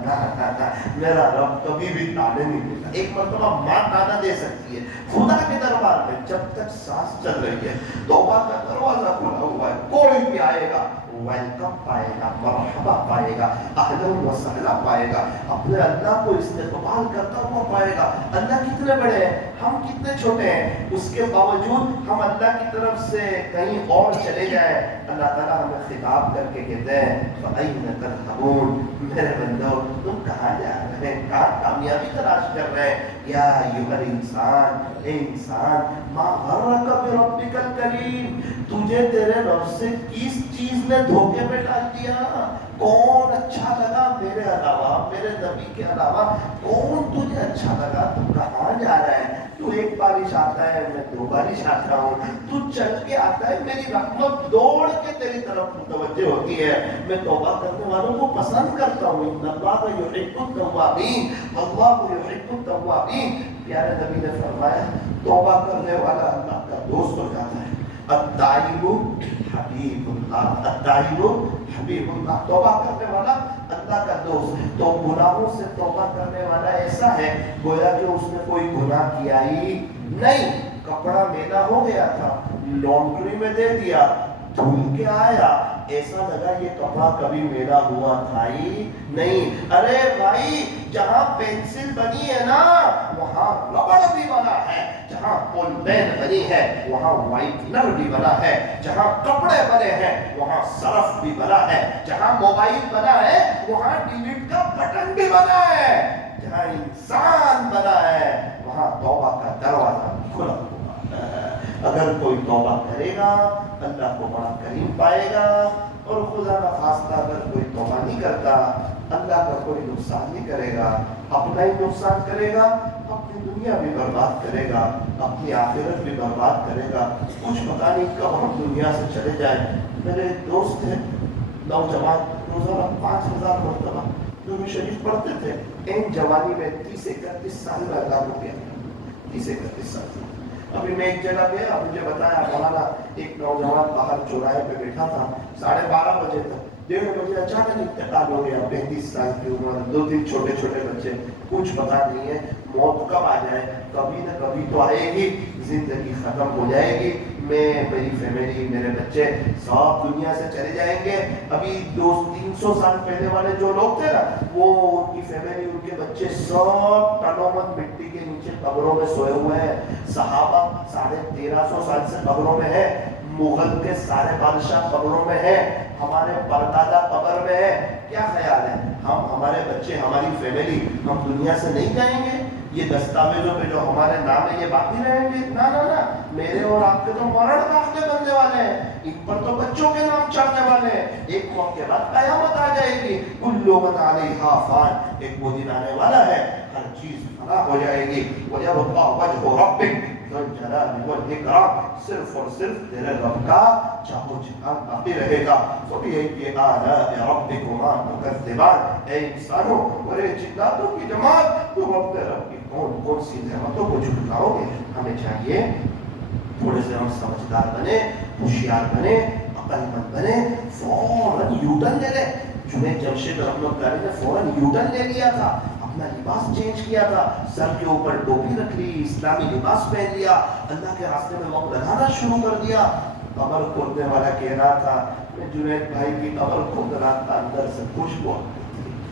میرا رب کبھی بھی تانے نہیں دیتا. ایک مرتبہ ماں تانا دے سکتی ہے خدا کے دربار میں جب تک سانس چل رہی ہے. توبہ کا دروازہ کھلا ہوا ہے, کوئی بھی آئے گا ویلکم پائے گا, مرحبا پائے گا, اہلا و سہلا پائے گا, اپنے اللہ کو استقبال کرتا ہوا پائے گا. اللہ کتنے بڑے ہیں, ہم کتنے چھوٹے ہیں, اس کے باوجود ہم اللہ کی طرف سے کہیں اور چلے جائیں. اللہ تعالیٰ ہمیں خطاب کر کے کہتے ہیں فَأَيْنَ تَذْهَبُونَ, میرے بندو تم کہاں جا رہے ہیں, کہاں کامیابی تلاش کر رہے ہیں. یا ایھا الانسان, اے انسان, ما غرک بربک الکریم, تجھے تیرے رب سے کس چیز نے دھوکے میں ڈال دیا. کون اچھا لگا میرے علاوہ, میرے نبی کے علاوہ کون تجھے اچھا لگا. تو کہاں جا رہا ہے, تو ایک بارش آتا ہے میں دو بارش آتا ہوں, تو چل کے آتا ہے, میری رحمت دوڑ کے تیری طرف متوجہ ہوتی ہے. میں توبہ کرنے والوں کو پسند کرتا ہوں. ان اللہ یحب التوابین واللہ یحب التوابین. پیارے نبی نے فرمایا توبہ کرنے والا اللہ کا دوست ہو جاتا ہے. التائب حبیب اللہ, التائب حبیب اللہ, توبہ کرنے والا اللہ کا دوست. تو گناہوں سے توبہ کرنے والا ایسا ہے گویا کہ اس نے کوئی گناہ کیا ہی نہیں. کپڑا میلا ہو گیا تھا, لانڈری میں دے دیا, دھل کے آیا, ایسا لگا یہ کپڑا کبھی میلا ہوا تھا ہی نہیں. ارے بھائی, جہاں پینسل بنی ہے نا وہاں ربڑ بھی بنا ہے, جہاں پولپین بنی ہے وہاں وائٹنر بھی بنا ہے, جہاں کپڑے بنے ہیں وہاں سرف بھی بنا ہے, جہاں موبائل بنا ہے وہاں ڈیلیٹ کا بٹن بھی بنا ہے, جہاں انسان بنا ہے وہاں توبہ کا دروازہ کھلا ہوا ہے. اگر کوئی توبہ کرے گا اللہ کو بڑا کریم پائے گا, اور خدا نہ خواستہ اگر کوئی توبہ نہیں کرتا اللہ کا کوئی نقصان نہیں کرے گا, اپنا ہی نقصان کرے گا, اپنی دنیا بھی برباد کرے گا, اپنی آخرت بھی برباد کرے گا. کچھ پتہ نہیں کب ہم دنیا سے چلے جائیں. میرے دوست تھے نوجوان, روزانہ 5000 مرتبہ نور شریف پڑھتے تھے. این جوانی میں 30-31 سال میں اللہ کو گیا, 30-31 سال. ابھی میں ایک جگہ گیا, مجھے بتایا مولانا ایک نوجوان باہر چوراہے پہ بیٹھا تھا, 12:30 بجے تک, 1:30 بجے اچانک انتقال ہو گیا. 35 سال کی عمر, 2-3 چھوٹے چھوٹے بچے. کچھ پتا نہیں ہے موت کب آ جائے, کبھی نہ کبھی تو آئے گی, زندگی ختم ہو جائے گی. میں, میری فیملی, میرے بچے سب دنیا سے چلے جائیں گے. ابھی 200-300 سال پہلے والے جو لوگ تھے نا, وہ ان کی فیملی, ان کے بچے سب ٹنومن مٹی کے نیچے قبروں میں سوئے ہوئے ہیں. صحابہ 1350 سال سے قبروں میں ہیں, مغل کے سارے بادشاہ قبروں میں ہیں, ہمارے پردادا قبر میں ہے. کیا خیال ہے, ہم, ہمارے بچے, ہماری فیملی, ہم دنیا سے نہیں جائیں گے؟ یہ دستاویزوں پہ جو ہمارے نام ہے یہ باقی رہیں گے؟ نہ نہ نہ، میرے اور آپ کے تو مرڑ داخلے بننے والے ہیں، ان پر تو بچوں کے نام چڑھنے والے ہیں. ایک وقت کے بعد قیامت آ جائے گی. کل من علیہا فان، ایک وہ دن آنے والا ہے ہر چیز فنا ہو جائے گی. وَيَبْقَى وَجْهُ رَبِّكَ ذُو الْجَلَالِ وَالْإِكْرَامِ، صرف اور صرف تیرے رب کا چاہو جلال باقی رہے گا. فَبِأَيِّ آلَاءِ رَبِّكُمَا تُكَذِّبَانِ، اے انسانوں اور اے جناتوں کی جماعت، تم اپنے رب کی کون کون سی نعمتوں کو جھٹلاؤ گے؟ ہمیں چاہیے تھوڑے سے ہم سمجھدار بنے، ہوشیار بنے، عقل مند بنے، فوراً یوٹن لے لیں. جنید جمشید رحمۃ اللہ نے فوراً یوٹن لے لیا تھا، اپنا لباس چینج کیا تھا، سر کے اوپر ٹوپی رکھ لی، اسلامی لباس پہن لیا، اللہ کے راستے میں وقت لگانا شروع کر دیا. قبر کھودنے والا کہہ رہا تھا میں جنید بھائی کی قبر کھود رہا تھا، اندر سے خوشبو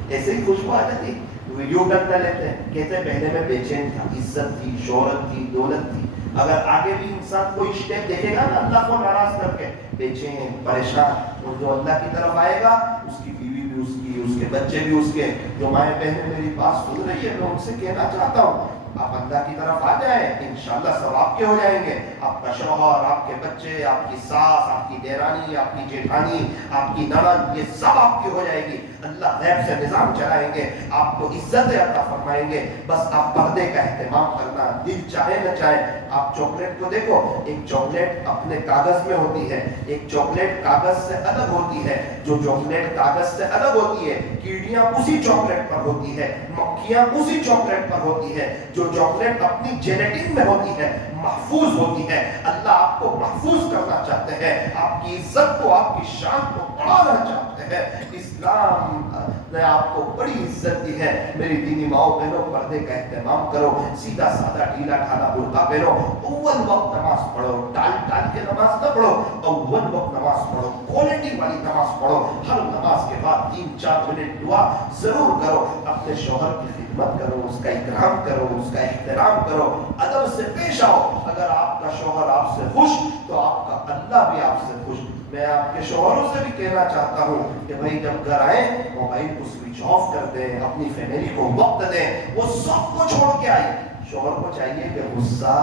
ایسے ہی خوشبو آ جاتی. ویڈیو کرنا لیتے ہیں، کہتے ہیں پہلے میں بے چین تھا، عزت تھی، شہرت تھی، دولت تھی. اگر آگے بھی انسان کوئی اسٹیپ دیکھے گا نا اللہ کو ناراض کر کے، بے چین پریشان، اور جو اللہ کی طرف آئے گا اس کی بیوی بھی اس کی، اس کے بچے بھی اس کے. جو مائیں بہنیں میری بات سن رہی ہے، میں ان سے کہنا چاہتا ہوں آپ اللہ کی طرف آ جائیں، انشاءاللہ سب آپ کے ہو جائیں گے. آپ کا شوہر، آپ کے بچے، آپ کی ساس، آپ کی دیرانی، آپ کی جیٹھانی، آپ کی نند، یہ سب آپ کی ہو جائے گی. اللہ غیب سے نظام چلائیں گے، آپ کو عزت عطا فرمائیں گے. بس آپ پردے کا اہتمام کرنا، دل چاہے نہ چاہے. آپ چاکلیٹ کو دیکھو، ایک چاکلیٹ اپنے کاغذ میں ہوتی ہے، ایک چاکلیٹ کاغذ سے الگ ہوتی ہے. جو چاکلیٹ کاغذ سے الگ ہوتی ہے، کیڑیاں اسی چاکلیٹ پر ہوتی ہے، مکھیاں اسی چاکلیٹ پر ہوتی ہے. جو چاکلیٹ اپنی جیلیٹن میں ہوتی ہے، محفوظ ہوتی ہے. اللہ آپ کو محفوظ کرنا چاہتے ہیں، آپ کی عزت کو، آپ کی شان کو بڑھانا چاہتے ہیں. اسلام نے آپ کو بڑی عزت دی ہے. میری دینی ماؤں بہنوں، پردے کا اہتمام کرو، سیدھا سادہ ڈھیلا ڈھالا برقع پہنو. اول وقت نماز پڑھو، ٹال ٹال کے نماز نہ پڑھو، اول وقت نماز پڑھو، کوالٹی والی نماز پڑھو. ہر نماز کے بعد 3-4 منٹ دعا ضرور کرو. اپنے شوہر کی خدمت کرو، اس کا اکرام کرو، اس کا احترام کرو، ادب سے پیش آؤ. اگر آپ کا شوہر آپ سے خوش تو آپ کا اللہ بھی آپ سے خوش. میں آپ کے شوہروں سے بھی کہنا چاہتا ہوں کہ بھائی جب گھر آئیں موبائل کو سوئچ آف کر دیں، اپنی فیملی کو وقت دیں، وہ سب کو چھوڑ کے آئے. شوہر کو چاہیے کہ غصہ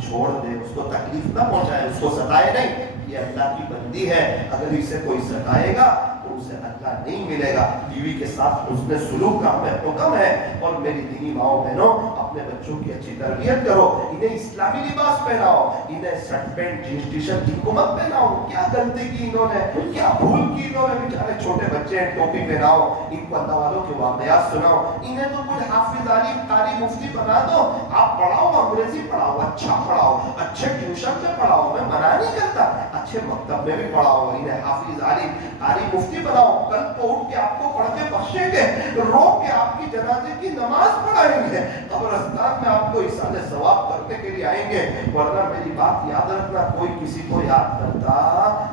چھوڑ دے، اس کو تکلیف نہ پہنچائے، اس کو ستائے نہیں. یہ اللہ کی بندی ہے، اگر اسے کوئی ستائے گا تو اسے اللہ نہیں ملے گا. بیوی کے ساتھ حسن سلوک کا ہمیں حکم ہے. اور میری دینی ماؤں بہنوں، اپنے بچوں کی اچھی تربیت کرو، انہیں اسلامی لباس پہناؤ، انہیں shirt pant jeans T shirt ان کو مت پہناؤ. کیا غلطی کی انہوں نے، کیا بھول کی انہوں نے، بیچارے چھوٹے بچے ہیں، ٹوپی پہناؤ، ان کو اللہ والوں کے واقعات سناؤ. انہیں تو کچھ حافظ عالم قاری مفتی بنا دو. آپ پڑھاؤ، انگریزی پڑھاؤ، اچھا پڑھاؤ، اچھے ٹیوشن میں پڑھاؤ، میں منع نہیں کرتا، اچھے مکتب میں بھی پڑھاؤ. انہیں حافظ عالم قاری مفتی بناؤ. کل کو اٹھ کے آپ کو پڑھ کے بخشیں گے، روک کے آپ کی جنازے کی نماز پڑھائیں گے، قبرستان میں آپ کو ایصال ثواب کرنے کے لیے آئیں گے. ورنہ میری بات یاد رکھنا، کوئی کسی کو یاد کرتا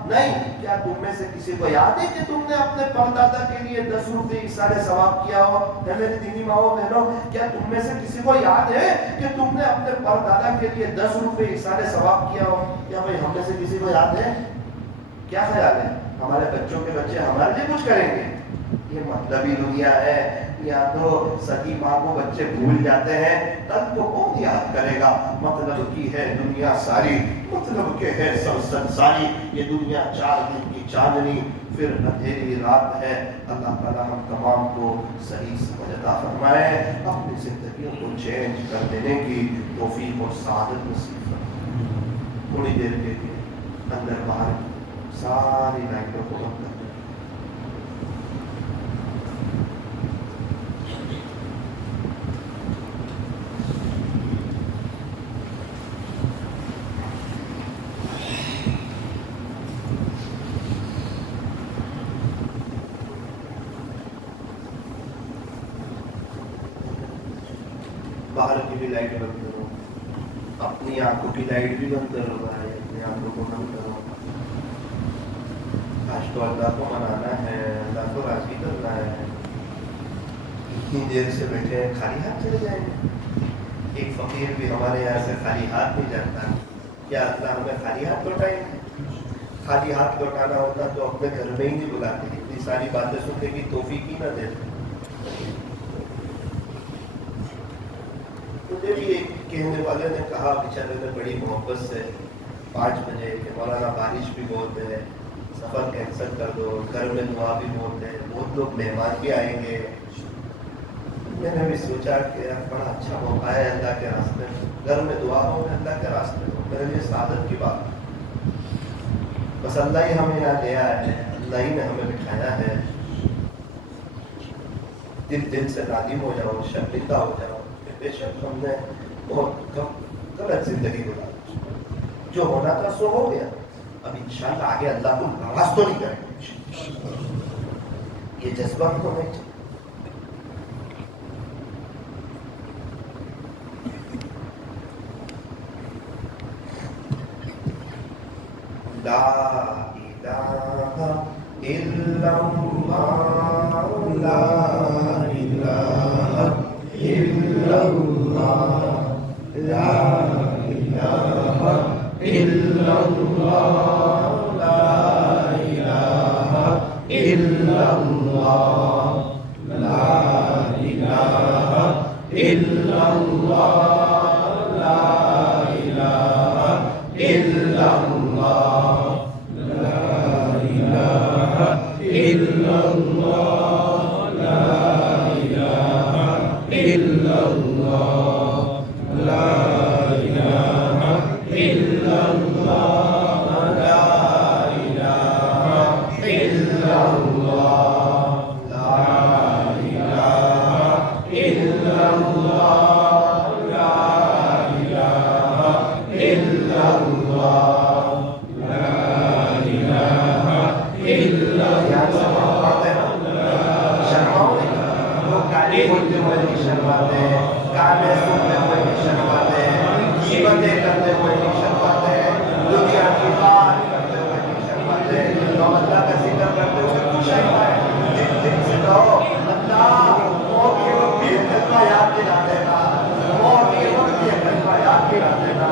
نہیں. کیا تم میں سے کسی کو یاد ہے کہ تم نے اپنے پردادا کے لیے 10 روپے ایصال ثواب کیا ہو؟ میری دینی ماؤں بہنوں، کیا تم میں سے کسی کو یاد ہے کہ تم نے اپنے پردادا کے لیے 10 روپے ایصال ثواب کیا ہو؟ کیا بھائی ہم میں سے کسی کو یاد ہے؟ کیا خیال ہے ہمارے بچوں کے بچے ہمارے لیے کچھ کریں گے؟ یہ مطلبی دنیا ہے. یا تو سگی ماں کو بچے بھول جاتے ہیں، کل کو کون یاد کرے گا؟ مطلب کی ہے دنیا ساری، مطلب کے ہے سب سنساری. یہ دنیا 4 دن کی چاندنی، پھر اندھیری رات ہے. اللہ تعالیٰ ہم تمام کو صحیح سمجھ عطا فرمائے، اپنی زندگیوں کو چینج کر دینے کی توفیق اور سعادت نصیب فرمائے. تھوڑی دیر کے لیے اندر باہر ساری لائٹوں کو بند کر دیں. باہر کی بھی لائٹ بند کرو، اپنی آنکھوں کی لائٹ بھی بند کرو. بھائی اپنی آنکھوں کو بند کرو. آج تو اللہ کو منانا ہے، اللہ کو راضی کرنا ہے. اتنی دیر سے بیٹھے ہیں، خالی ہاتھ چلے جائیں گے؟ ایک فقیر بھی ہمارے یہاں سے خالی ہاتھ نہیں جاتا. کیا اللہ ہمیں خالی ہاتھ لوٹائیں گے؟ خالی ہاتھ لوٹانا ہوتا تو اپنے گھر میں ہی نہیں بلاتے، اتنی ساری باتیں سننے کی توفیق ہی نہ دیتے. مجھے بھی ایک کہنے والے نے کہا، بیچارے نے بڑی محبت سے 5 بجے کہ مولانا بارش بھی بہت ہے، سفر کینسل کر دو، گھر میں دعا بھی بہت ہے، بہت لوگ مہمان بھی آئیں گے. میں نے بھی سوچا کہ یار بڑا اچھا موقع ہے اللہ کے راستے میں، گھر میں دعا ہو اللہ کے راستے میں، میرے لیے سعادت کی بات. بس اللہ ہی ہمیں یہاں لے آیا ہے، اللہ ہی نے ہمیں بٹھایا ہے. دل سے نادم ہو جاؤ، شرمندہ ہو جاؤ کہ بے شک ہم نے بہت غلط زندگی گزاری. جو ہونا تھا سو ہو گیا، اب انشاءاللہ آگے اللہ کو ناراض تو نہیں کریں گے. یہ جذبہ ہم کو نہیں چاہیے. لا الہ الا اللہ، لا الہ الا اللہ، لا الہ الا اللہ، لا الہ الا اللہ، لا الہ الا اللہ، لا الہ الا اللہ، لا الہ الا اللہ، لا الہ الا اللہ، لا الہ الا اللہ، لا الہ الا اللہ، لا الہ الا اللہ، لا الہ الا اللہ، لا الہ الا اللہ. شرماؤ نہیں، لوگ گالی بولتے ہوئے نہیں شرماتے، گانے سنتے ہوئے نہیں شرماتے، غیبتیں کرتے ہوئے نہیں شرماتے، دنیا کی بات کرتے ہوئے نہیں شرماتے، ہم اللہ کا ذکر کرتے ہوئے کیوں شرمائے؟ دل سے کہو اللہ موت کے وقت بھی یہ کلمہ یاد دلا دینا، موت کے وقت بھی یہ کلمہ یاد دلا دینا.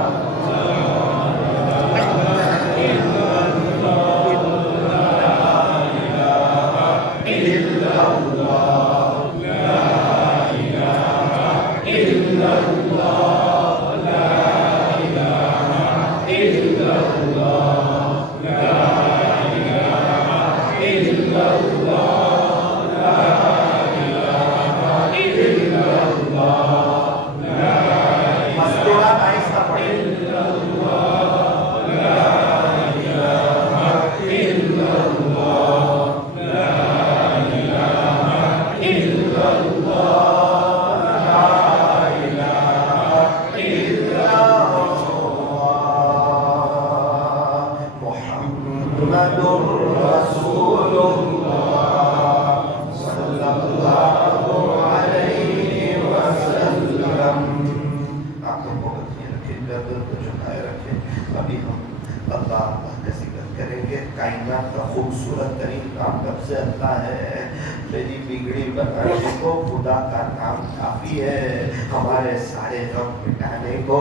کائنات کا خوبصورت ترین کام کب سے اللہ ہے. میری بگڑی بنانے کو خدا کا نام کافی ہے، ہمارے سارے غم مٹانے کو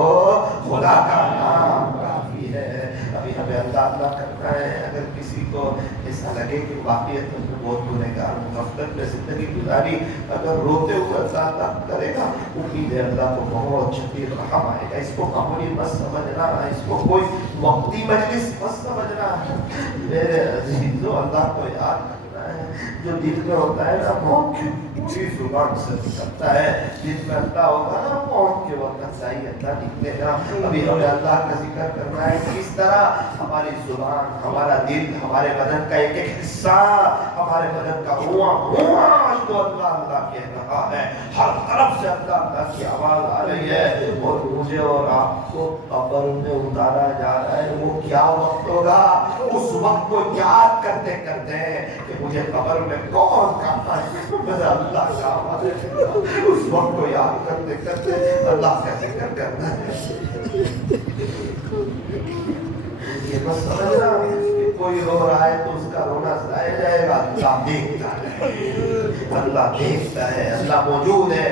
خدا کا نام کافی ہے. ابھی ہمیں اللہ کرنا ہے. اگر کسی کو ایسا لگے کہ واقعی تم نے بہت گنہگار غفلت میں زندگی گزاری، اگر روتے ہوئے اللہ کرے گا، امید ہے اللہ کو بہت شدید رحم آئے گا. اس کو معمولی مت سمجھنا، اس کو کوئی وقتی مجلس مت سمجھنا. میرے عزیزو، اللہ کو یاد رکھنا ہے. جو دل میں ہوتا ہے نا موت کی پوری زبان سے نکلتا ہے. دل میں اللہ ہوگا نا موت کے وقت صحیح اللہ نکلے گا. ابھی ہمیں اللہ کا ذکر کرنا ہے. کس طرح ہماری زبان، ہمارا دل، ہمارے بدن کا ایک ایک حصہ، ہمارے بدن کا ہوا تو اللہ اللہ کہہ رہا ہے. ہر طرف سے اللہ اللہ کی آواز آ رہی ہے. اور مجھے اور آپ کو قبر میں اتارا جا رہا ہے. وہ کیا وقت ہوگا؟ اس وقت کو یاد کرتے کرتے کہ مجھے قبر میں کون کہاں ہے، مجھے اللہ کا آواز ہے. اس وقت کو یاد کرتے کرتے اللہ کا ذکر کرنا ہے. یہ بس سمجھنا کہ کوئی رو رہا ہے تو اس کا رونا ضائع جائے گا. اللہ دیکھتا ہے، اللہ دیکھتا ہے، اللہ موجود ہے.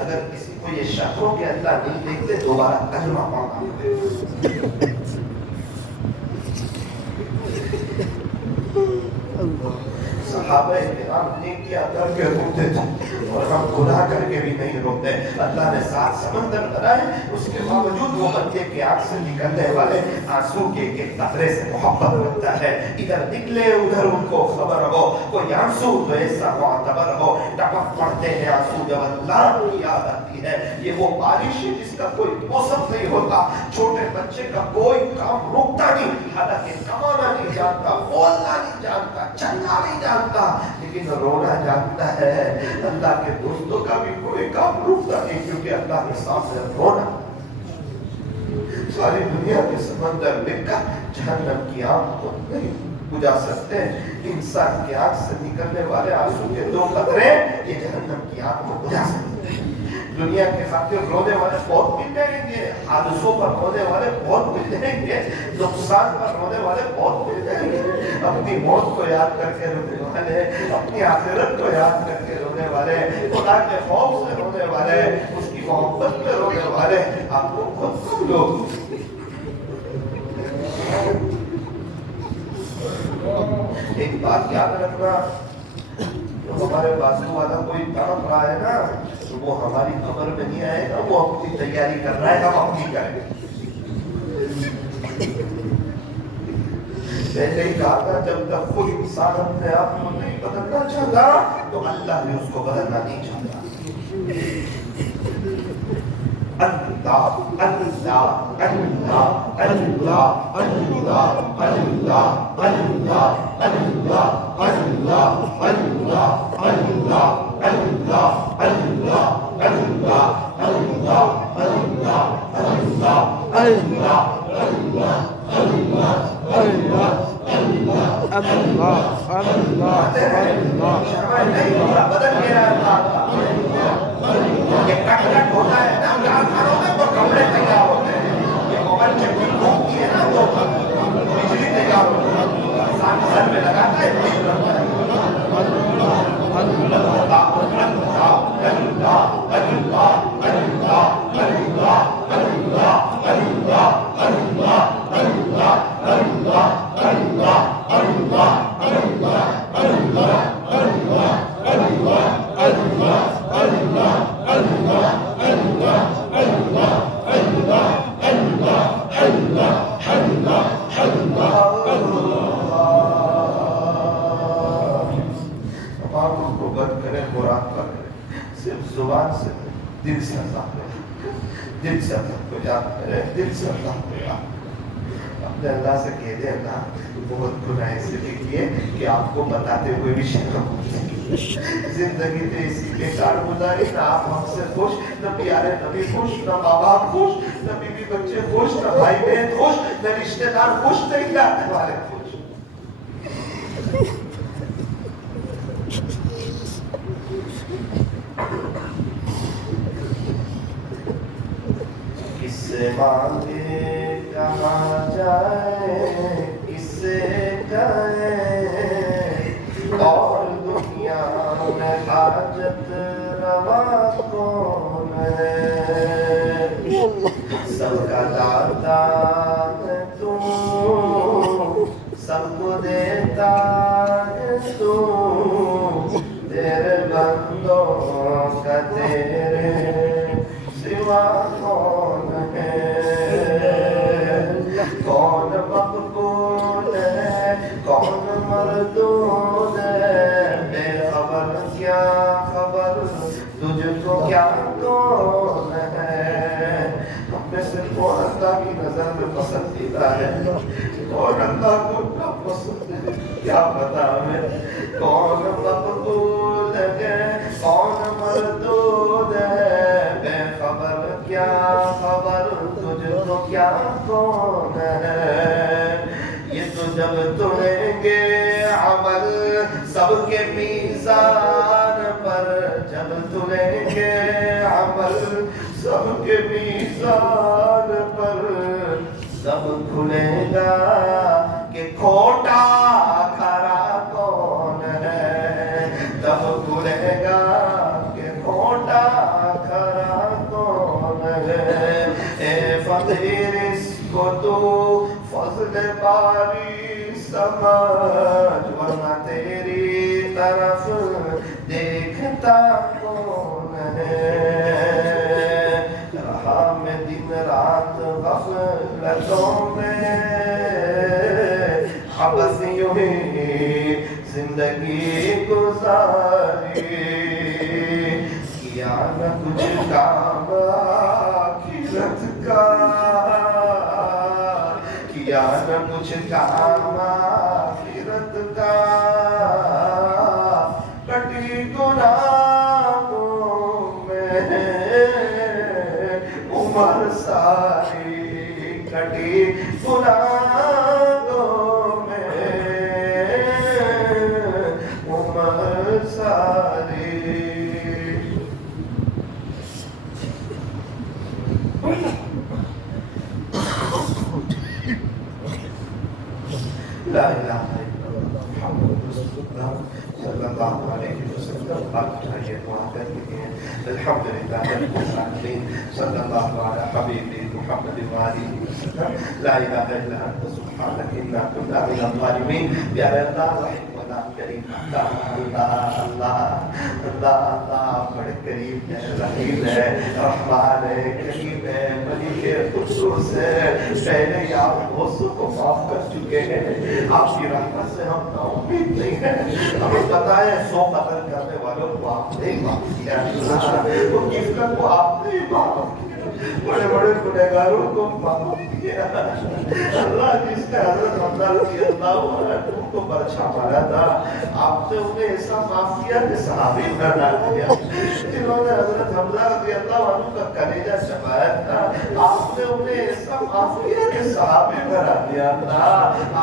اگر کسی کو یہ شک ہو کہ اللہ نہیں دیکھتے، دوبارہ کلمہ پڑھنا. صحابہ کرام نیکیاں کر کے روتے تھے اور ہم گناہ کر کے بھی نہیں روتے. اللہ نے 7 سمندر بنائے، اس کے باوجود وہ بندے کی آنکھ سے نکلنے والے آنسو کے ایک قطرے سے محبت کرتا ہے. ادھر نکلے ادھر ان کو خبر ہو، کوئی آنسو تو ایسا معتبر ہو، ٹپک پڑتے ہیں آنسو جب اللہ کی یاد آتی ہے. یہ وہ بارش ہے جس کا کوئی موسم نہیں ہوتا. چھوٹے بچے کا کوئی کام رکتا نہیں، حالانکہ کمانا نہیں جانتا، بولنا نہیں جانتا، چلنا نہیں جانتا، لیکن رونا جانتا ہے. اللہ کے دوستوں کا بھی کوئی کام رکتا نہیں، کیونکہ اللہ کے سامنے رونا. ساری دنیا کے سمندر لکھ کر جہنم کی آنکھ کو نہیں بجھا سکتے. انسان کی آنکھ سے نکلنے والے آنسو کے 2 قطرے یہ جہنم کی آنکھ کو بجھا سکتے ہیں. دنیا کے خاطر رونے والے بہت مل جائیں گے، حادثوں پر رونے والے بہت مل جائیں گے، نقصان پر رونے والے بہت مل جائیں گے. اپنی موت کو یاد کر کے رونے والے، اپنی آخرت کو یاد کر کے رونے والے، خدا کے خوف سے رونے والے، اس کی محبت میں رونے والے آپ کو خود لوگ. ایک بات یاد رکھنا، جو ہمارے بازو والا کوئی تڑپ رہا ہے نا، تو وہ ہماری قبر میں نہیں آئے گا، وہ اپنی تیاری کر رہا ہے، ہم اپنی کریں. پہلے ہی کہا تھا جب تک کوئی انسان اپنے آپ کو نہیں بدلنا چاہتا تو اللہ بھی اس کو بدلنا نہیں چاہتا. اللہ اللہ اللہ اللہ اللہ اللہ اللہ اللہ اللہ بدل گیا. یہ کٹ کٹ ہوتا ہے نا کارخانوں میں تو کپڑے تیار ہوتے ہیں. یہ اوون چکی گھومتی ہے نا تو بجلی تیار ہوتی ہے. سر میں لگاتا ہے زبان سے دل سے اللہ کو، دل سے اللہ کو یاد کرے، دل سے اللہ کو یاد. اپنے اللہ سے کہہ دے اللہ بہت گناہ ایسے بھی کیے کہ آپ کو بتاتے ہوئے بھی شرم ہوتی ہے. زندگی تو اسی کے کار گزاری، نہ آپ ہم سے خوش، نہ پیارے نبی خوش، نہ ماں باپ خوش، نہ بیوی بچے خوش، نہ بھائی بہن خوش، نہ رشتے دار خوش، نہ جاننے والے خوش. کس سے مانگے کہاں جائے، کس سے کہیں، اور دنیا میں حاجت روا کون ہے. سب کا داتا ہے تو، سب کو دیتا ہے تو، تیرے بندوں کا تیرے سوا کون ہے. کون مقبول ہے، کون مردود ہے، بے خبر کیا خبر تجھ کو کیا کون ہے. ہم میں سے کون اللہ کی نظر میں پسندیدہ ہے، کون اللہ کو نہ پسند ہے، کیا پتا ہمیں. کون مقبول ہے، کون مردود ہے، بے خبر کیا خبر تجھ کو کیا کون ہے. یہ تو جب تلیں گے عمل سب کے میزان پر، جب تلیں گے عمل سب کے میزان پر، سب کھلے گا کہ کھوٹا کھرا کون ہے. تب کھلے گا کہ کھوٹا کھرا کون ہے. اے فقیر اس کو تو فضل باری سمجھ، ورنہ تیری طرف دیکھتا کون ہے. دن رات غفلتوں میں بس یوں ہی زندگی گزاری کیا نہ کچھ کام آخرت کا کیا نہ کچھ کام آخرت کا کٹی گناہوں میں عمر ساری کٹی گناہوں میں عمر ساری لا الہ الا اللہ محمد رسول اللہ صلی اللہ علیہ وسلم بات چاہیے دعا کرتے ہیں الحمدللہ رب العالمین صلی اللہ علی حبیب محمد وآلہ وسلم لا الہ الا انت سبحانک انا کنا من الظالمین پیارے اللہ رحم کریم اللہ اللہ اللہ اللہ بڑے قریب ہے رحیم ہے رحمان ہے کریم ہے ملک ہے قدوس ہے پہلے ہی آپ غصوں کو معاف کر چکے ہیں آپ کی رحمت سے ہم نا امید نہیں ہے ہمیں پتا ہے 100 قتل کرنے والوں کو آپ نے معاف کیا وہ گفتگو کو آپ نے معاف کیا بڑے بڑے گنہگاروں کو معاف کیا اللہ جس نے حضرت حمزہ رضی اللہ عنہ کو برچھا مارا تھا آپ نے انہیں ایسا معاف کیا کہ صحابی بنا دیا جنہوں نے حضرت حمزہ رضی اللہ عنہ کا کلیجہ چبایا تھا آپ نے انہیں ایسا معاف کیا کہ صحابی بنا دیا تھا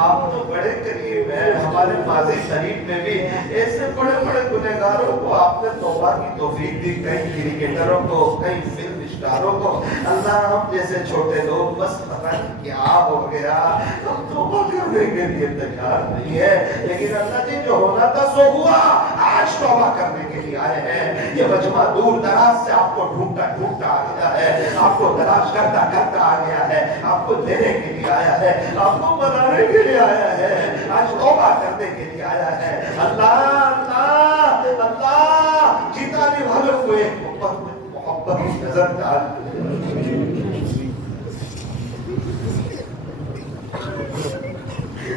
آپ تو بڑے قریب ہیں ہمارے ماضی قریب میں بھی ایسے بڑے بڑے گنہگاروں کو آپ نے توبہ کی توفیق دی کئی کرکٹروں کو کئی فلم اسٹاروں کو اللہ ہم جیسے چھوٹے لوگ بس پتہ نہیں کیا ہو گیا ہم توبہ کرنے کے لیے تیار نہیں ہے لیکن اللہ جی جو ہونا تھا سو ہوا آج توبہ کرنے کے لیے آئے ہیں یہ مجمع دور دراز سے آپ کو ڈھونڈتا ڈھونڈتا آ گیا ہے آپ کو تلاش کرتا کرتا آ گیا ہے آپ کو دینے کے لیے آیا ہے آپ کو بنانے کے لیے آیا ہے آج توبہ کرنے کے لیے آیا ہے اللہ اللہ اللہ جتانے والوں کو ایک محبت نظر ڈال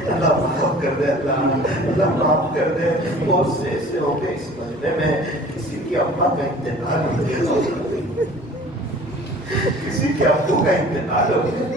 اللہ معاف کر دے اللہ معاف کر دے بہت سے ایسے ہو گئے اس مجمع میں کسی کی اماں کا انتقال ہو گیا کسی کے ابو کا انتقال ہو گیا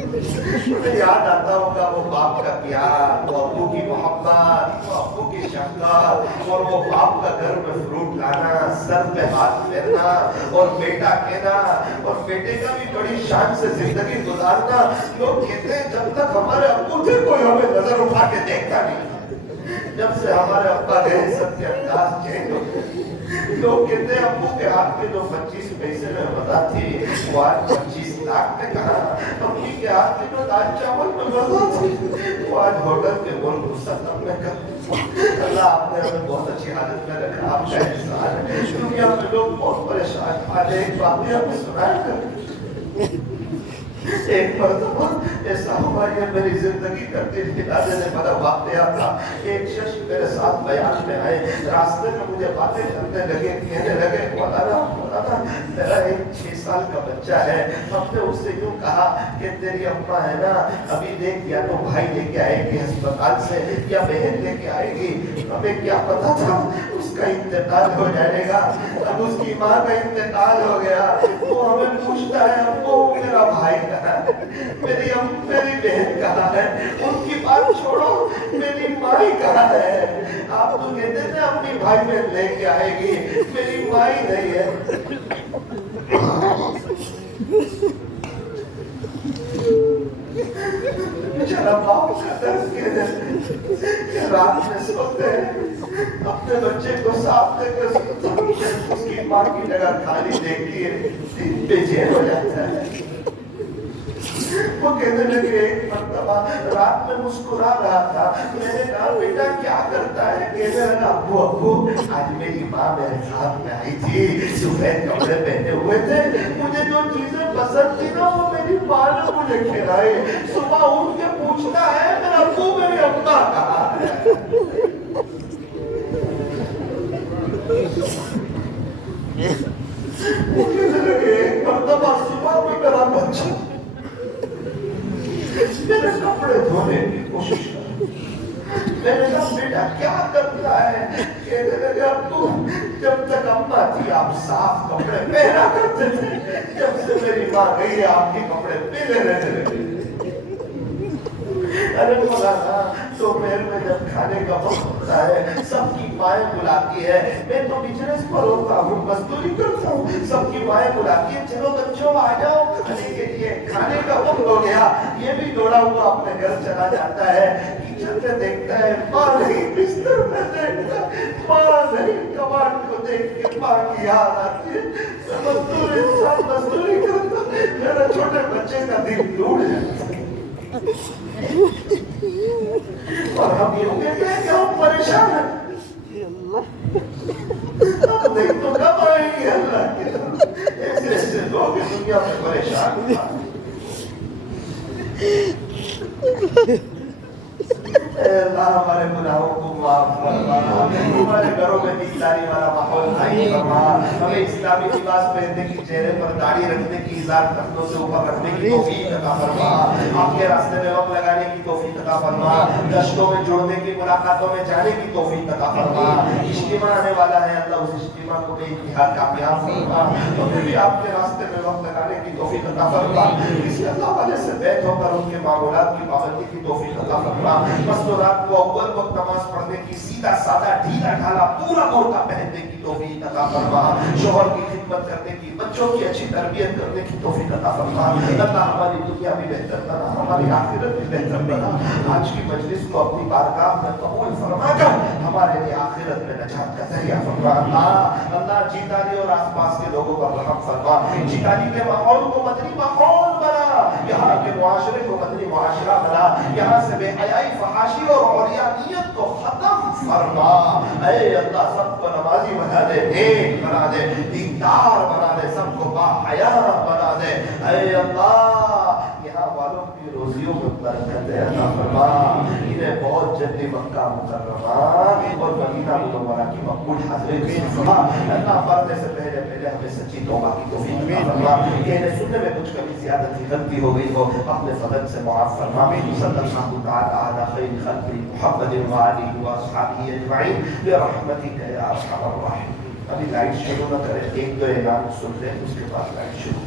مجھے یاد آتا ہوگا وہ باپ کا پیار وہ ابو کی محبت وہ ابو کی شفقت اور وہ باپ کا گھر میں فروٹ لانا سر پہ ہاتھ پھیرنا اور بیٹا کہنا اور بیٹے کا بھی بڑی شان سے زندگی گزارنا لوگ کہتے ہیں جب تک ہمارے ابو تھے کوئی ہمیں نظر اٹھا کے دیکھتا نہیں جب سے ہمارے ابا گئے سب کے انداز چینج ہو گئے لوگ کہتے ہیں ابو کے ہاتھ میں جو 25 پیسے میں مزہ تھی وہ آج 25 لاکھ میں کہا امی کے ہاتھ میں جو دال چاول میں مزہ تھی وہ آج ہوٹل کے بول مسلم میں کہا اللہ آپ نے ہمیں بہت اچھی حالت میں رکھا آپ کا احسان ہے دنیا میں لوگ بہت پریشان آج ایک بات ہمیں سنایا کر ایک مرتبہ ایسا ہوا یہ میری زندگی کا دل ہلا دینے والا واقعہ تھا ایک شخص میرے ساتھ بیان میں آئے راستے میں مجھے باتیں کرنے لگے کہنے لگے مولانا میرا ایک 6 سال کا بچہ ہے ہم نے اس سے یوں کہا کہ تیری اماں ہے نا ابھی دیکھ یا تو بھائی لے کے آئے گی ہسپتال سے یا بہن لے کے آئے گی ہمیں کیا پتا تھا اس کا انتقال ہو جائے گا اب اس کی ماں کا انتقال ہو گیا وہ ہمیں پوچھتا ہے ابو میرا بھائی کہاں ہے میری بہن کہاں ہے ان کی بات چھوڑو میری مائی کہاں ہے آپ تو کہتے تھے اپنی بھائی بہن لے کے آئے گی میری مائی نہیں ہے بیچارہ باپ کا درد کہ رات میں سوتے ہیں اپنے بچے کو صاف دے کر سوتا اس کی ماں کی جگہ خالی دیکھتی ہے دل بے چین ہو جاتا ہے وہ کہنے لگے ایک مرتبہ رات میں مسکرا رہا تھا میں نے کہا بیٹا کیا کرتا ہے کہنے لگا ابو آج میری ماں میرے ساتھ میں آئی تھی سفید کپڑے پہنے ہوئے تھے مجھے جو چیزیں پسند تھی نا وہ میری ماں نے مجھے کھلائے صبح اٹھ کے پوچھتا ہے میرا ابو میری اماں کہاں ہے وہ کہنے لگے ایک مرتبہ صبح میں میرا بچہ میرے کپڑے دھونے کی کوشش کر. میں نے کہا بیٹا کیا کرتا ہے؟ کہنے لگے ابو جب تک اماں تھی آپ صاف کپڑے پہنا کرتے تھے, جب سے میری ماں گئی ہے آپ کے کپڑے پہنے رہنے لگے. ارے مولانا دوپہر میں جب کھانے کا وقت ہوتا ہے سب کی مائیں بلاتی ہے, میں تو بزنس پر ہوتا ہوں, مزدوری کرتا ہوں, سب کی مائیں بلاتی ہے چلو بچوں آ جاؤ کھانے کے لیے, کھانے کا وقت ہو گیا, یہ بھی دوڑا ہوا اپنے گھر چلا جاتا ہے, کچن میں دیکھتا ہے ماں نہیں, بستر میں دیکھتا ہے ماں نہیں, کباڑ کو دیکھ کے ماں کی یاد آتی ہے. مزدور انسان مزدوری کرتا, میرے چھوٹے بچے کا دل ٹوٹ جاتا ہے. اور ہم یہ کہتے ہیں کہ ہم پریشان ہیں, ہم نہیں تو کب آئیں گے اللہ کی طرف. ایسے ایسے لوگ اس دنیا میں پریشان ہیں. اے اللہ ہمارے گناہوں کو معاف فرما, ہمارے گھروں میں دینداری والا ماحول قائم فرما, ہمیں اسلامی لباس پہننے کی, چہرے پر داڑھی رکھنے کی, اظہار ٹخنوں سے اوپر رکھنے کی توفیق عطا فرما, آپ کے راستے میں وقت لگانے کی توفیق عطا فرما, گشتوں میں جڑنے کی, ملاقاتوں میں جانے کی توفیق عطا فرما. اجتماع آنے والا ہے اللہ, اس اجتماع کو بے انتہا کامیاب فرما, اور پھر بھی آپ کے راستے میں وقت لگانے کی توفیق عطا فرما. کسی اللہ والے سے بیعت ہو کر ان کے معمولات کی پابندی کی توفیق عطا فرما. رات کو اول وقت نماز پڑھنے کی, سیدھا سادہ ڈھیلا ڈھالا پورا برقع پہننے کی توفیق عطا فرما. شوہر کی خدمت کرنے کی, بچوں کی اچھی تربیت کرنے کی توفیق عطا فرما. اللہ ہماری دنیا بھی بہتر بنا, ہماری آخرت بھی بہتر بنا. آج کی مجلس کو اپنی بارگاہ میں قبول فرما کر ہمارے لیے آخرت میں نجات کا ذریعہ فرما. اللہ جیتالی اور آس پاس کے لوگوں پر رحم فرما. جیتالی کے ماحول کو مدنی ماحول بنا, یہاں کے معاشرے کو مدنی معاشرہ بنا, یہاں سے بے حیائی, فحاشی اور عریانیت کو ختم فرما. اے اللہ سب کو نمازی بنا دے, نیک بنا دے, دیندار بنا دے, سب کو با حیا بنا دے. اے اللہ یہاں والوں کی روزیوں میں برکت عطا فرما, انہیں بہت جلدی مکہ مکرمہ اور مدینہ منورہ کی مقبول حاضری نصیب فرما. اللہ مرنے سے پہلے ہمیں سچی توبہ کی توفیق عطا فرما. کہنے سننے میں کچھ کمی زیادتی غلطی ہو گئی ہو, اپنے فضل سے معاف فرما. صلی اللہ تعالی علی خیر خلق محمد وآلہ واصحابہ اجمعین برحمتک یا ارحم الراحمین. ابھی لائٹ شروع نہ کریں, ایک دو اعلان سن لیں, اس کے بعد لائٹ شروع.